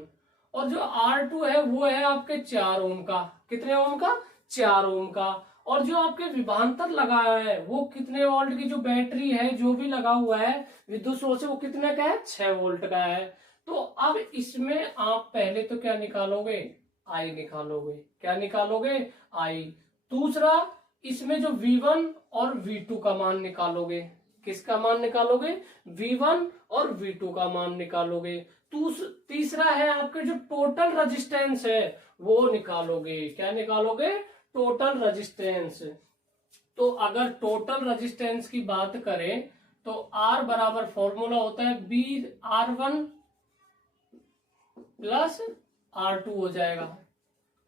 और जो R2 है वो है आपके 4 ओम का। कितने ओम का? 4 ओम का। और जो आपके विभवांतर लगा है वो कितने वोल्ट की जो बैटरी है, जो भी लगा हुआ है विद्युत स्रोत से, वो कितने का है? 6 वोल्ट का है। तो अब इसमें आप पहले तो क्या निकालोगे? I निकालोगे। क्या निकालोगे? I। दूसरा, इसमें जो V1 और V2 का मान निकालोगे। किसका मान निकालोगे? V1 और V2 का मान निकालोगे। तीसरा है आपके जो टोटल रेजिस्टेंस है वो निकालोगे। क्या निकालोगे? Total resistance. तो अगर टोटल रेजिस्टेंस की बात करें तो R बराबर फॉर्मूला होता है R1 प्लस R2 हो जाएगा।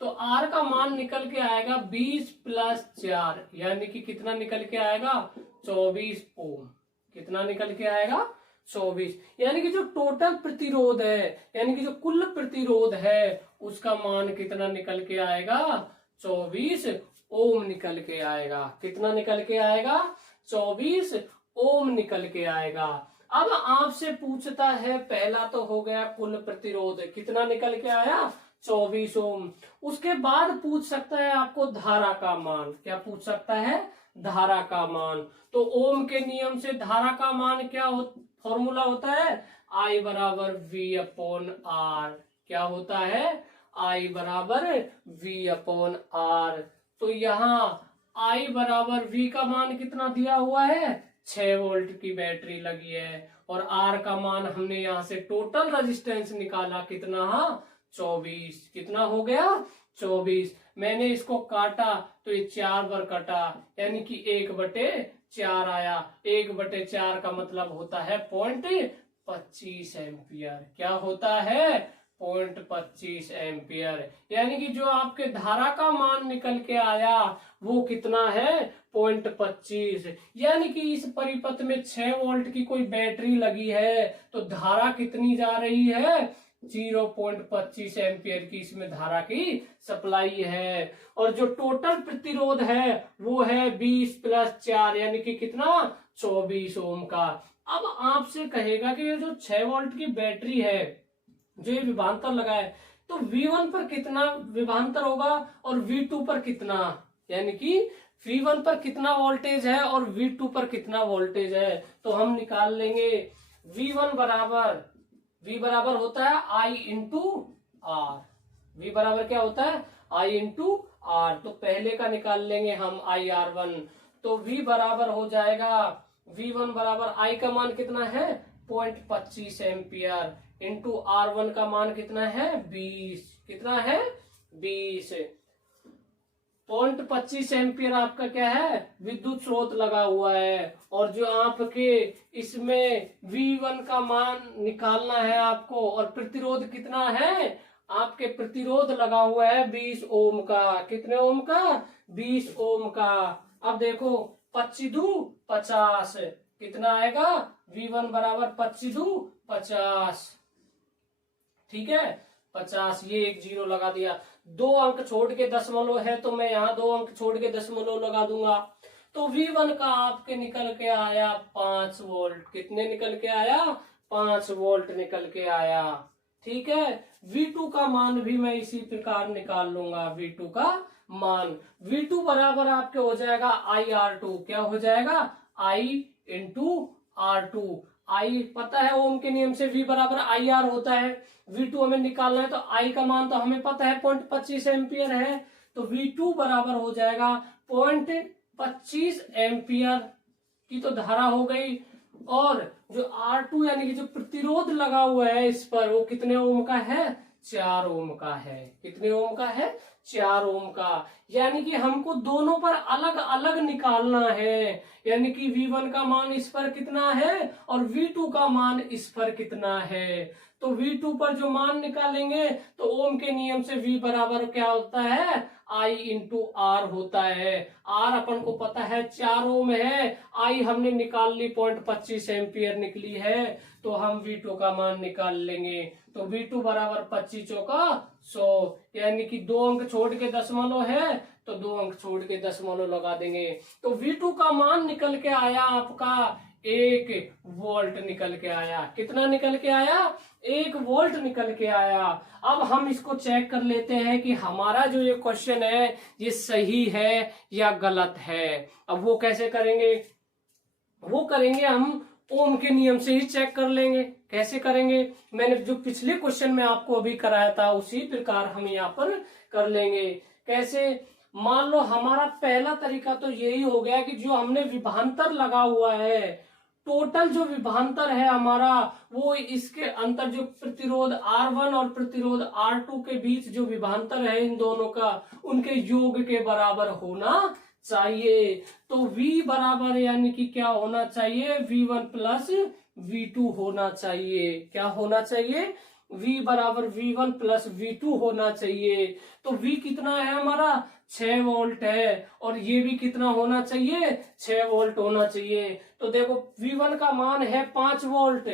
तो R का मान निकल के आएगा 20 प्लस 4, यानी कि कितना निकल के आएगा? 24 ओम। कितना निकल के आएगा? 24। यानी कि जो टोटल प्रतिरोध है, यानी कि जो कुल प्रतिरोध है उसका मान कितना निकल के आएगा? 24 ओम निकल के आएगा। कितना निकल के आएगा? 24 ओम निकल के आएगा। अब आपसे पूछता है, पहला तो हो गया कुल प्रतिरोध, कितना निकल के आया? 24 ओम। उसके बाद पूछ सकता है आपको धारा का मान। क्या पूछ सकता है? धारा का मान। तो ओम के नियम से धारा का मान क्या फॉर्मूला होता है? I बराबर V अपॉन R। क्या होता है? I बराबर V अपॉन R। तो यहाँ I बराबर V का मान कितना दिया हुआ है? 6 वोल्ट की बैटरी लगी है। और R का मान हमने यहाँ से टोटल रेजिस्टेंस निकाला, कितना? 24। कितना हो गया? 24। मैंने इसको काटा तो ये 4 बार कटा, यानी कि 1/4 आया। 1/4 का मतलब होता है 0.25 एम्पियर। क्या होता है? 0.25 एम्पियर। यानी कि जो आपके धारा का मान निकल के आया वो कितना है? 0.25। यानी कि इस परिपथ में 6 वोल्ट की कोई बैटरी लगी है तो धारा कितनी जा रही है? 0.25 एम्पियर की इसमें धारा की सप्लाई है। और जो टोटल प्रतिरोध है वो है 20 + 4, यानी कि कितना? 24 ओम का। अब आपसे कहेगा कि ये जो 6 वोल्ट की बैटरी है, जो ये विभवांतर लगा है, तो V1 पर कितना विभवांतर होगा और V2 पर कितना, यानी कि V1 पर कितना वोल्टेज है और V2 पर कितना वोल्टेज है। तो हम निकाल लेंगे V1 बराबर, V बराबर होता है I × R। V बराबर क्या होता है? I × R। तो पहले का निकाल लेंगे हम IR1। तो V बराबर हो जाएगा, V1 बराबर I का मान कितना है? 0.25 एम्पियर इंटू R1 का मान कितना है? 20। कितना है? 20। 0.25 एम्पियर आपका क्या है? विद्युत स्रोत लगा हुआ है। और जो आपके इसमें V1 का मान निकालना है आपको, और प्रतिरोध कितना है? आपके प्रतिरोध लगा हुआ है 20 ओम का। कितने ओम का? 20 ओम का। अब देखो 25 दूं 50, कितना आएगा? V1 बराबर 25 दूं 50। ठीक है, 50। ये एक 0 लगा दिया। 2 अंक छोड़ के दशमलव है तो मैं यहाँ 2 अंक छोड़ के दशमलव लगा दूंगा। तो V1 का आपके निकल के आया 5 वोल्ट। कितने निकल के आया? 5 वोल्ट निकल के आया। ठीक है, V2 का मान भी मैं इसी प्रकार निकाल लूंगा। V2 का मान, V2 बराबर आपके हो जाएगा IR2। क्या हो जाएगा? I × R2। I पता है ओम के नियम से V बराबर IR होता है। V2 हमें निकालना है तो I का मान तो हमें पता है 0.25 एम्पियर है। तो V2 बराबर हो जाएगा 0.25 एम्पियर की तो धारा हो गई। और जो R2 यानी कि जो प्रतिरोध लगा हुआ है इस पर, वो कितने ओम का है? 4 ओम का है। कितने ओम का है? 4 ओम का। यानी कि हमको दोनों पर अलग अलग निकालना है। यानी कि V1 का मान इस पर कितना है और V2 का मान इस पर कितना है। तो V2 पर जो मान निकालेंगे तो ओम के नियम से V बराबर क्या होता है? I × R होता है। R अपन को पता है 4 ओम है। I हमने निकाल ली 0.25 एम्पियर निकली है। तो हम V2 का मान निकाल लेंगे। तो V2 बराबर 25 चौका 100, यानी कि 2 अंक छोड़ के दशमलव है तो 2 अंक छोड़ के दशमलव लगा देंगे। तो V2 का मान निकल के आया आपका 1 वोल्ट निकल के आया। कितना निकल के आया? 1 वोल्ट निकल के आया। अब हम इसको चेक कर लेते हैं कि हमारा जो ये क्वेश्चन है ये सही है या गलत है। अब वो कैसे करेंगे? वो करेंगे हम ओम के नियम से ही चेक कर लेंगे। कैसे करेंगे? मैंने जो पिछले क्वेश्चन में आपको अभी कराया था उसी प्रकार हम यहाँ पर कर लेंगे। कैसे? मान लो हमारा पहला तरीका तो यही हो गया कि जो हमने विभवांतर लगा हुआ है, टोटल जो विभवांतर है हमारा, वो इसके अंतर जो प्रतिरोध R1 और प्रतिरोध R2 के बीच जो विभवांतर है इन दोनों का, उनके योग के बराबर होना चाहिए। तो V बराबर यानी कि क्या होना चाहिए? V1 + V2 होना चाहिए। क्या होना चाहिए? V बराबर V1 + V2 होना चाहिए। तो V कितना है हमारा? 6 वोल्ट है। और ये भी कितना होना चाहिए? 6 वोल्ट होना चाहिए। तो देखो V1 का मान है 5 वोल्ट।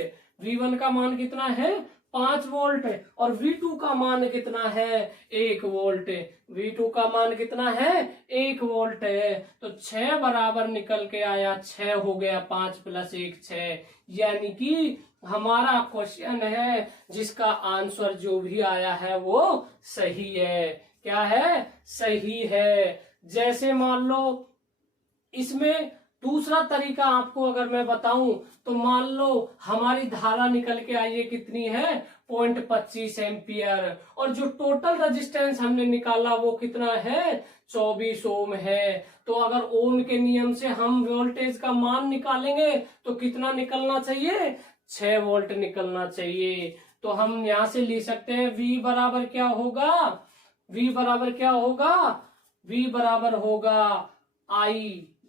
V1 का मान कितना है? 5 वोल्ट। और V2 का मान कितना है? 1 वोल्ट। V2 का मान कितना है? 1 वोल्ट है। तो 6 बराबर निकल के आया, 6 हो गया, 5 + 1 6। यानी कि हमारा क्वेश्चन है जिसका आंसर जो भी आया है वो सही है। क्या है? सही है। जैसे मान लो इसमें दूसरा तरीका आपको अगर मैं बताऊं तो मान लो हमारी धारा निकल के आई है, कितनी है? 0.25 एम्पियर। और जो टोटल रेजिस्टेंस हमने निकाला वो कितना है? 24 ओम है। तो अगर ओम के नियम से हम वोल्टेज का मान निकालेंगे तो कितना निकलना चाहिए? 6 वोल्ट निकलना चाहिए। तो हम यहां से लिख सकते हैं V बराबर क्या होगा? V बराबर क्या होगा, V बराबर होगा I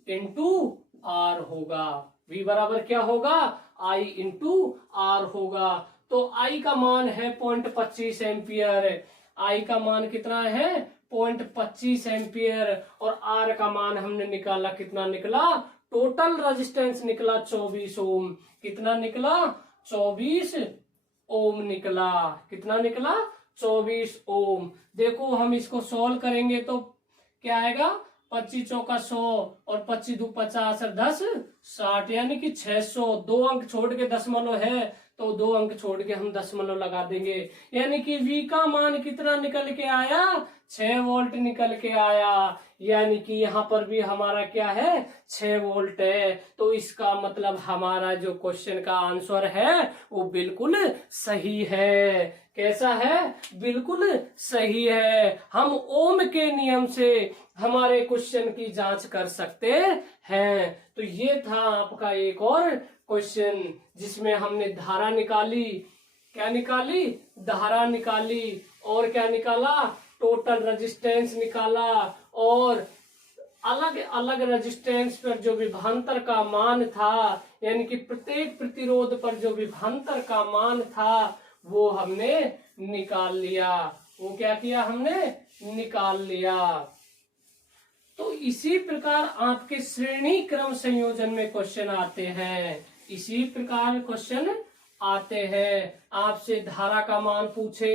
इंटू R होगा। V बराबर क्या होगा, I इंटू R होगा। तो I का मान है 0.25 एम्पियर, I का मान कितना है 0.25 एम्पियर, और R का मान हमने निकाला, कितना निकला, टोटल रेजिस्टेंस निकला 24 ओम। कितना निकला, 24 ओम निकला। कितना निकला, 24 ओम। देखो हम इसको सॉल्व करेंगे तो क्या आएगा, 25 चौका 100 और 25 दो 50 और 10 60, यानी कि 600। 2 अंक छोड़ के दशमलव है तो 2 अंक छोड़ के हम दशमलव लगा देंगे, यानी कि V का मान कितना निकल के आया, 6 वोल्ट निकल के आया। यानी कि यहाँ पर भी हमारा क्या है, 6 वोल्ट है। तो इसका मतलब हमारा जो क्वेश्चन का आंसर है वो बिल्कुल सही है। कैसा है, बिल्कुल सही है। हम ओम के नियम से हमारे क्वेश्चन की जांच कर सकते हैं। तो ये था आपका एक और क्वेश्चन जिसमें हमने धारा निकाली। क्या निकाली, धारा निकाली, और क्या निकाला, टोटल रेजिस्टेंस निकाला, और अलग अलग रेजिस्टेंस पर जो विभवांतर का मान था, यानी कि प्रत्येक प्रतिरोध पर जो विभवांतर का मान था वो हमने निकाल लिया। वो क्या किया, हमने निकाल लिया। तो इसी प्रकार आपके श्रेणी क्रम संयोजन में क्वेश्चन आते हैं। इसी प्रकार क्वेश्चन आते हैं। आपसे धारा का मान पूछे,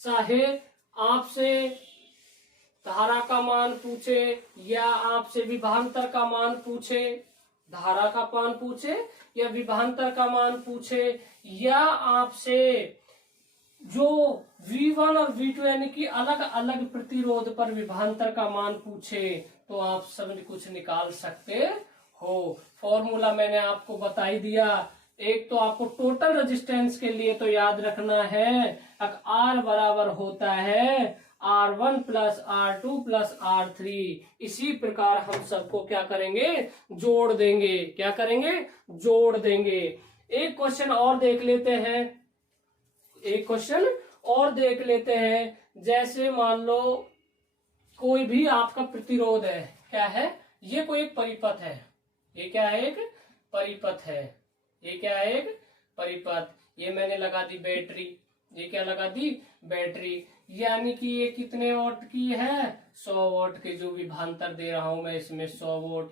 चाहे आपसे धारा का मान पूछे या आपसे विभवांतर का मान पूछे, धारा का मान पूछे या विभवांतर का मान पूछे, या आपसे जो V1 और V2 यानी कि अलग अलग प्रतिरोध पर विभवांतर का मान पूछे, तो आप सब कुछ निकाल सकते हो। फॉर्मूला मैंने आपको बता ही दिया। एक तो आपको टोटल रेजिस्टेंस के लिए तो याद रखना है, R बराबर होता है R1 plus R2 plus R3। इसी प्रकार हम सबको क्या करेंगे, जोड़ देंगे। क्या करेंगे, जोड़ देंगे। एक क्वेश्चन और देख लेते हैं, एक क्वेश्चन और देख लेते हैं। जैसे मान लो कोई भी आपका प्रतिरोध है, क्या है, ये कोई एक परिपथ है, ये क्या है, एक परिपथ है, ये क्या है, एक परिपथ। ये मैंने लगा दी बैटरी, ये क्या लगा दी, बैटरी। यानी कि ये कितने वोल्ट की है, 100 वोल्ट के जो विभवांतर दे रहा हूं मैं इसमें 100 वोल्ट।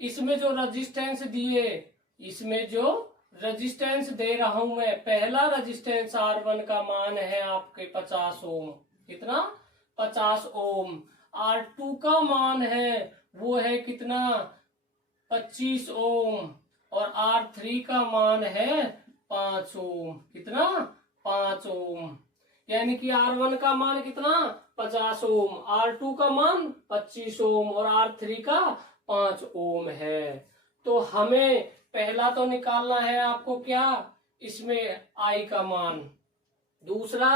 इसमें जो रेजिस्टेंस दिए, इसमें जो रेजिस्टेंस दे रहा हूं मैं, पहला रेजिस्टेंस R1 का मान है आपके 50 ओम। कितना, 50 ओम। R2 का मान है वो है कितना, 25 ओम, और R3 का मान है 5 ओम। कितना, 5 ओम। यानी कि R1 का मान कितना, 50 ओम, R2 का मान 25 ओम और R3 का 5 ओम है। तो हमें पहला तो निकालना है आपको क्या, इसमें I का मान। दूसरा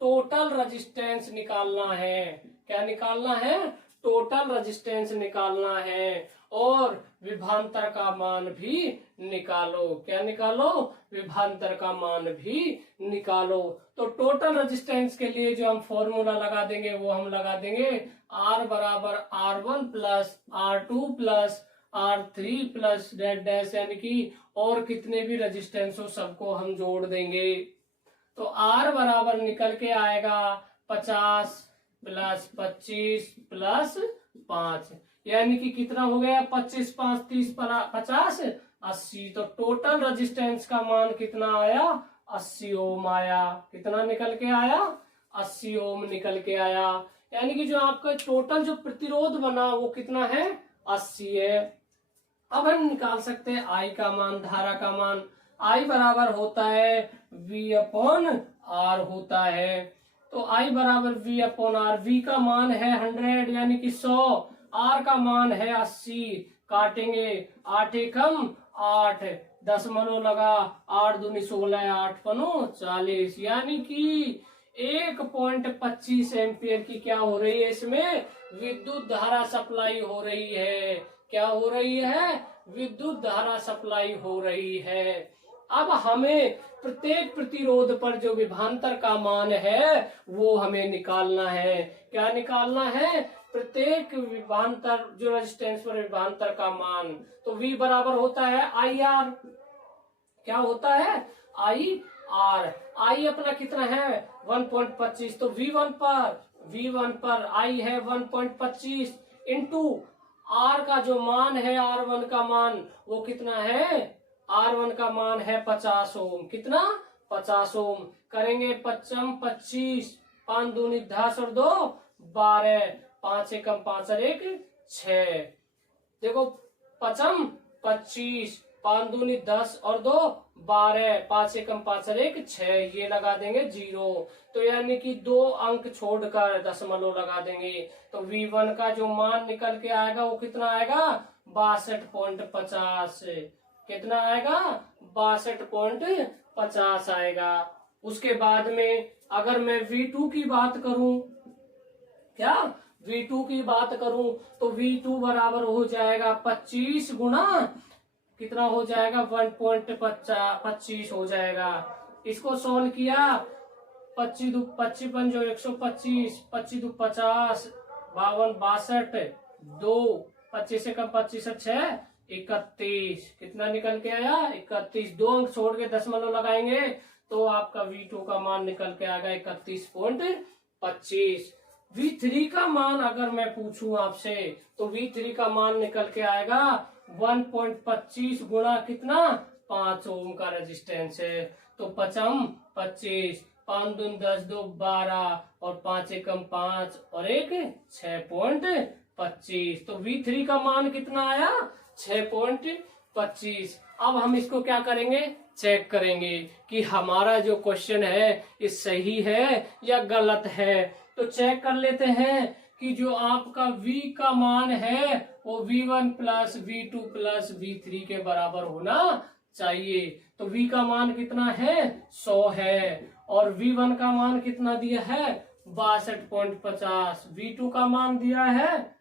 टोटल रेजिस्टेंस निकालना है। क्या निकालना है, टोटल रेजिस्टेंस निकालना है। और विभवांतर का मान भी निकालो। क्या निकालो, विभवांतर का मान भी निकालो। तो टोटल रेजिस्टेंस के लिए जो हम फॉर्मूला लगा देंगे वो हम लगा देंगे R बराबर R1 plus R2 plus R3 plus dot dash, यानी कि और कितने भी रेजिस्टेंस हो सबको हम जोड़ देंगे। तो R बराबर निकल के आएगा 50 प्लस 25 प्लस 5, यानी कि कितना हो गया, 25 5 30 50 80। तो टोटल रेजिस्टेंस का मान कितना आया, 80 ओम आया। कितना निकल के आया, 80 ओम निकल के आया। यानी कि जो आपका टोटल जो प्रतिरोध बना वो कितना है, 80 है। अब हम निकाल सकते हैं I का मान, धारा का मान। I बराबर होता है V अपॉन R होता है। तो I बराबर V अपॉन R। V का मान है 100 यानी कि 100, R का मान है 80। काटेंगे, 8 एकम 8, दशमलव लगा, 8 दूनी 16, 8 पनो 40, यानी कि 1.25 एम्पियर की क्या हो रही है, इसमें विद्युत धारा सप्लाई हो रही है। क्या हो रही है, विद्युत धारा सप्लाई हो रही है। अब हमें प्रत्येक प्रतिरोध पर जो विभवांतर का मान है वो हमें निकालना है। क्या निकालना है? प्रत्येक विभवांतर जो रेजिस्टेंस पर विभवांतर का मान। तो V बराबर होता है IR। क्या होता है? IR। I अपना कितना है? 1.25। तो V1 पर I है 1.25 इंटू R का जो मान है, R1 का मान वो कितना है? R1 का मान है 50 ओम। कितना? 50 ओम। करेंगे 55 25, 5 दूनी 10 और 2 12, 5 एकम 5 और 1 6। देखो 55 25, 5 दूनी 10 और 2 12, 5 एकम 5 और 1 6, ये लगा देंगे 0। तो यानी कि 2 अंक छोड़कर दशमलव लगा देंगे। तो V1 का जो मान निकल के आएगा वो कितना आएगा? 62.50। कितना आएगा? 62.50 आएगा। उसके बाद में अगर मैं V2 की बात करूं, क्या V2 की बात करूं, तो V2 बराबर हो जाएगा 25 गुना कितना हो जाएगा? 1.25 हो जाएगा। इसको सोल्व किया, 25 पंजो 125, 25 दो 50, 52 62, 2 25 से कम 25 6 31। कितना निकल के आया? 31। 2 अंक छोड़ के दशमलव लगाएंगे तो आपका V2 का मान निकल के आएगा 31.25। V3 का मान अगर मैं पूछूं आपसे, तो V3 का मान निकल के आएगा 1.25 गुणा कितना? 5 ओम का रेजिस्टेंस है। तो 55 25, 5 दून 10 2 12 और 5 एकम 5 और 1 6.25। तो V3 का मान कितना आया? 6.25। अब हम इसको क्या करेंगे? चेक करेंगे कि हमारा जो क्वेश्चन है ये सही है या गलत है। तो चेक कर लेते हैं कि जो आपका V का मान है वो V1 plus V2 plus V3 के बराबर होना चाहिए। तो V का मान कितना है? 100 है। और V1 का मान कितना दिया है? 62.50। V2 का मान दिया है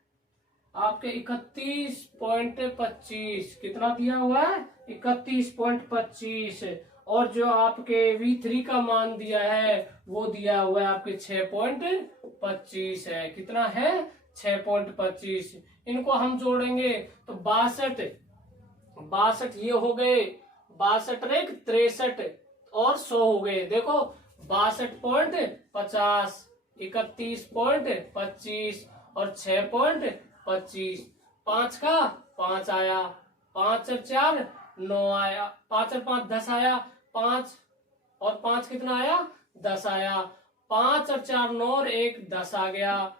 आपके 31.25। कितना दिया हुआ है? 31.25। और जो आपके V3 का मान दिया है वो दिया हुआ है आपके 6.25 है। कितना है? 6.25। इनको हम जोड़ेंगे तो 62 ये हो गए, 62 63 और 100 हो गए। देखो 62.50, 31.25 और 6.25। 5 का 5 आया, 5 और 4 9 आया, 5 और 5 10 आया, 5 और 5 कितना आया? 10 आया। 5 और 4 9 और 1 10 आ गया।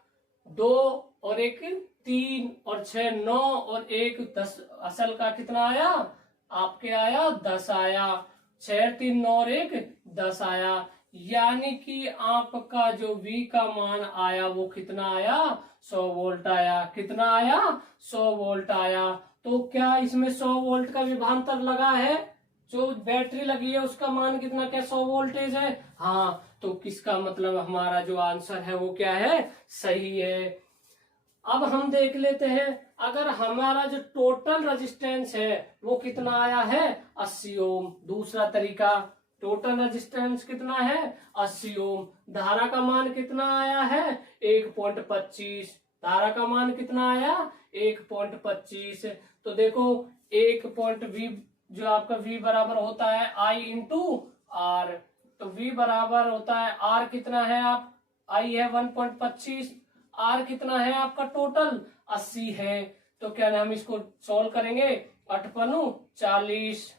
2 और 1 3 और 6 9 और 1 10। असल का कितना आया? आपके आया 10 आया। 6 3 9 और 1 10 आया। यानी कि आपका जो V का मान आया वो कितना आया? 100 वोल्ट आया। कितना आया? 100 वोल्ट आया। तो क्या इसमें 100 वोल्ट का विभवांतर लगा है? जो बैटरी लगी है उसका मान कितना? क्या 100 वोल्टेज है? हाँ। तो किसका मतलब हमारा जो आंसर है वो क्या है? सही है। अब हम देख लेते हैं अगर हमारा जो टोटल रेजिस्टेंस है वो कितना आया है? 80 ओम। दूसरा तरीका, टोटल रेजिस्टेंस कितना है? 80 ओम। धारा का मान कितना आया है? 1.25। धारा का मान कितना आया? 1.25। तो देखो 1.V जो आपका V बराबर होता है I इंटू R। तो V बराबर होता है R कितना है? आप I है 1.25, R कितना है आपका? टोटल 80 है। तो क्या हम इसको सॉल्व करेंगे? 8 पन्नू 40,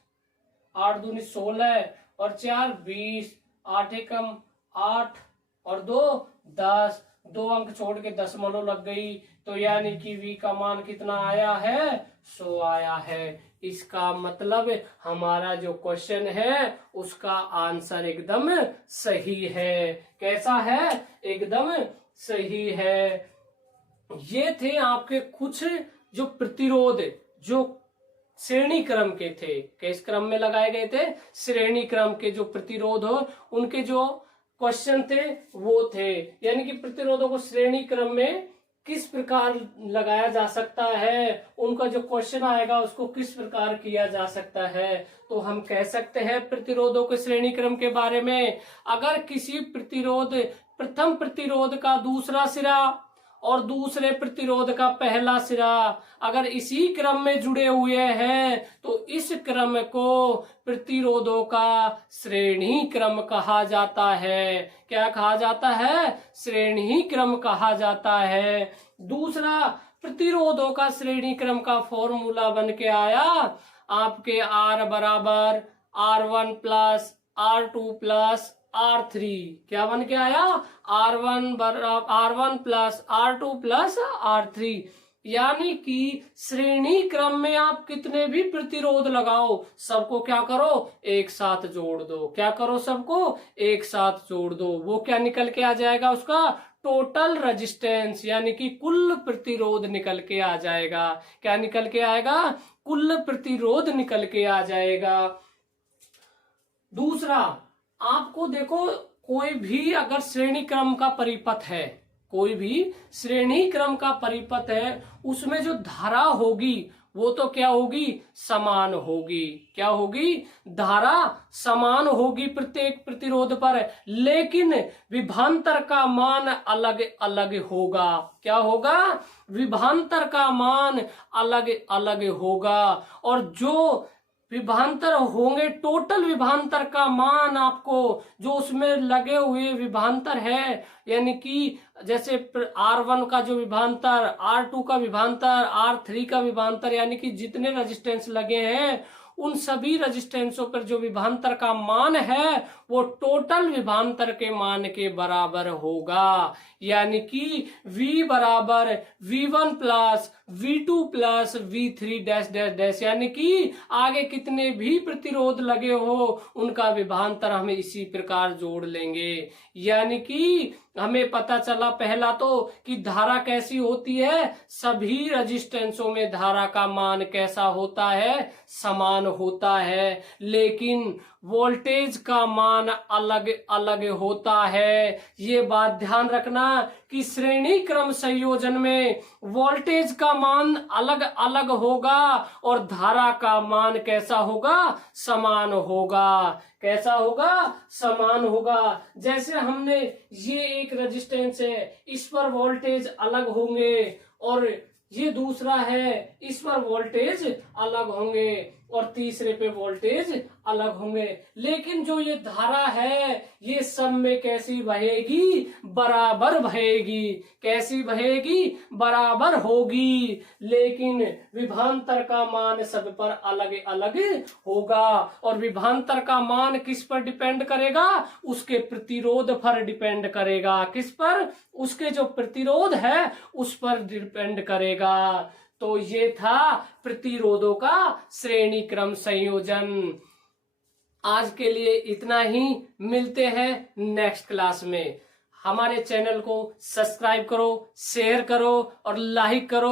8 दूनी 16 और 4 20, 8 एकम 8 और 2 10। 2 अंक छोड़ के दशमलव लग गई। तो यानी कि V का मान कितना आया है? 100 आया है। इसका मतलब हमारा जो क्वेश्चन है उसका आंसर एकदम सही है। कैसा है? एकदम सही है। ये थे आपके कुछ जो प्रतिरोध जो श्रेणी क्रम के थे। किस क्रम में लगाए गए थे? श्रेणी क्रम के जो प्रतिरोध हो उनके जो क्वेश्चन थे वो थे। यानी कि प्रतिरोधों को श्रेणी क्रम में किस प्रकार लगाया जा सकता है, उनका जो क्वेश्चन आएगा उसको किस प्रकार किया जा सकता है। तो हम कह सकते हैं प्रतिरोधों के श्रेणी क्रम के बारे में, अगर किसी प्रतिरोध प्रथम प्रतिरोध का दूसरा सिरा और दूसरे प्रतिरोध का पहला सिरा अगर इसी क्रम में जुड़े हुए हैं तो इस क्रम को प्रतिरोधों का श्रेणी क्रम कहा जाता है। क्या कहा जाता है? श्रेणी क्रम कहा जाता है। दूसरा, प्रतिरोधों का श्रेणी क्रम का फॉर्मूला बन के आया आपके R बराबर R1 plus R2 plus R3। क्या बन के आया? R1 plus R2 plus R3। यानी कि श्रेणी क्रम में आप कितने भी प्रतिरोध लगाओ, सबको क्या करो? एक साथ जोड़ दो। क्या करो? सबको एक साथ जोड़ दो। वो क्या निकल के आ जाएगा? उसका टोटल रेजिस्टेंस, यानी कि कुल प्रतिरोध निकल के आ जाएगा। क्या निकल के आएगा? कुल प्रतिरोध निकल के आ जाएगा। दूसरा, आपको देखो, कोई भी अगर श्रेणी क्रम का परिपथ है, कोई भी श्रेणी क्रम का परिपथ है, उसमें जो धारा होगी वो तो क्या होगी? समान होगी। क्या होगी? धारा समान होगी प्रत्येक प्रतिरोध पर, लेकिन विभवांतर का मान अलग अलग होगा। क्या होगा? विभवांतर का मान अलग अलग होगा। और जो विभवांतर होंगे, टोटल विभवांतर का मान आपको जो उसमें लगे हुए विभवांतर है, यानी कि जैसे R1 का जो विभवांतर, R2 का विभवांतर, R3 का विभवांतर, यानी कि जितने रेजिस्टेंस लगे हैं उन सभी रेजिस्टेंसों पर जो विभवांतर का मान है वो टोटल विभवांतर के मान के बराबर होगा। यानी कि V बराबर V1 plus V2 plus V3 dash dash dash, यानी कि आगे कितने भी प्रतिरोध लगे हो उनका विभवांतर हमें इसी प्रकार जोड़ लेंगे। यानी कि हमें पता चला पहला तो कि धारा कैसी होती है, सभी रेजिस्टेंसों में धारा का मान कैसा होता है? समान होता है, लेकिन वोल्टेज का मान अलग अलग होता है। ये बात ध्यान रखना कि श्रेणी क्रम संयोजन में वोल्टेज का मान अलग अलग होगा और धारा का मान कैसा होगा? समान होगा। कैसा होगा? समान होगा। जैसे हमने ये एक रेजिस्टेंस है, इस पर वोल्टेज अलग होंगे, और ये दूसरा है, इस पर वोल्टेज अलग होंगे, और तीसरे पे वोल्टेज अलग होंगे, लेकिन जो ये धारा है ये सब में कैसी बहेगी? बराबर बहेगी। कैसी बहेगी? बराबर होगी, लेकिन विभवांतर का मान सब पर अलग अलग होगा। और विभवांतर का मान किस पर डिपेंड करेगा? उसके प्रतिरोध पर डिपेंड करेगा। किस पर? उसके जो प्रतिरोध है उस पर डिपेंड करेगा। तो ये था प्रतिरोधों का श्रेणी क्रम संयोजन। आज के लिए इतना ही, मिलते हैं नेक्स्ट क्लास में। हमारे चैनल को सब्सक्राइब करो, शेयर करो और लाइक करो।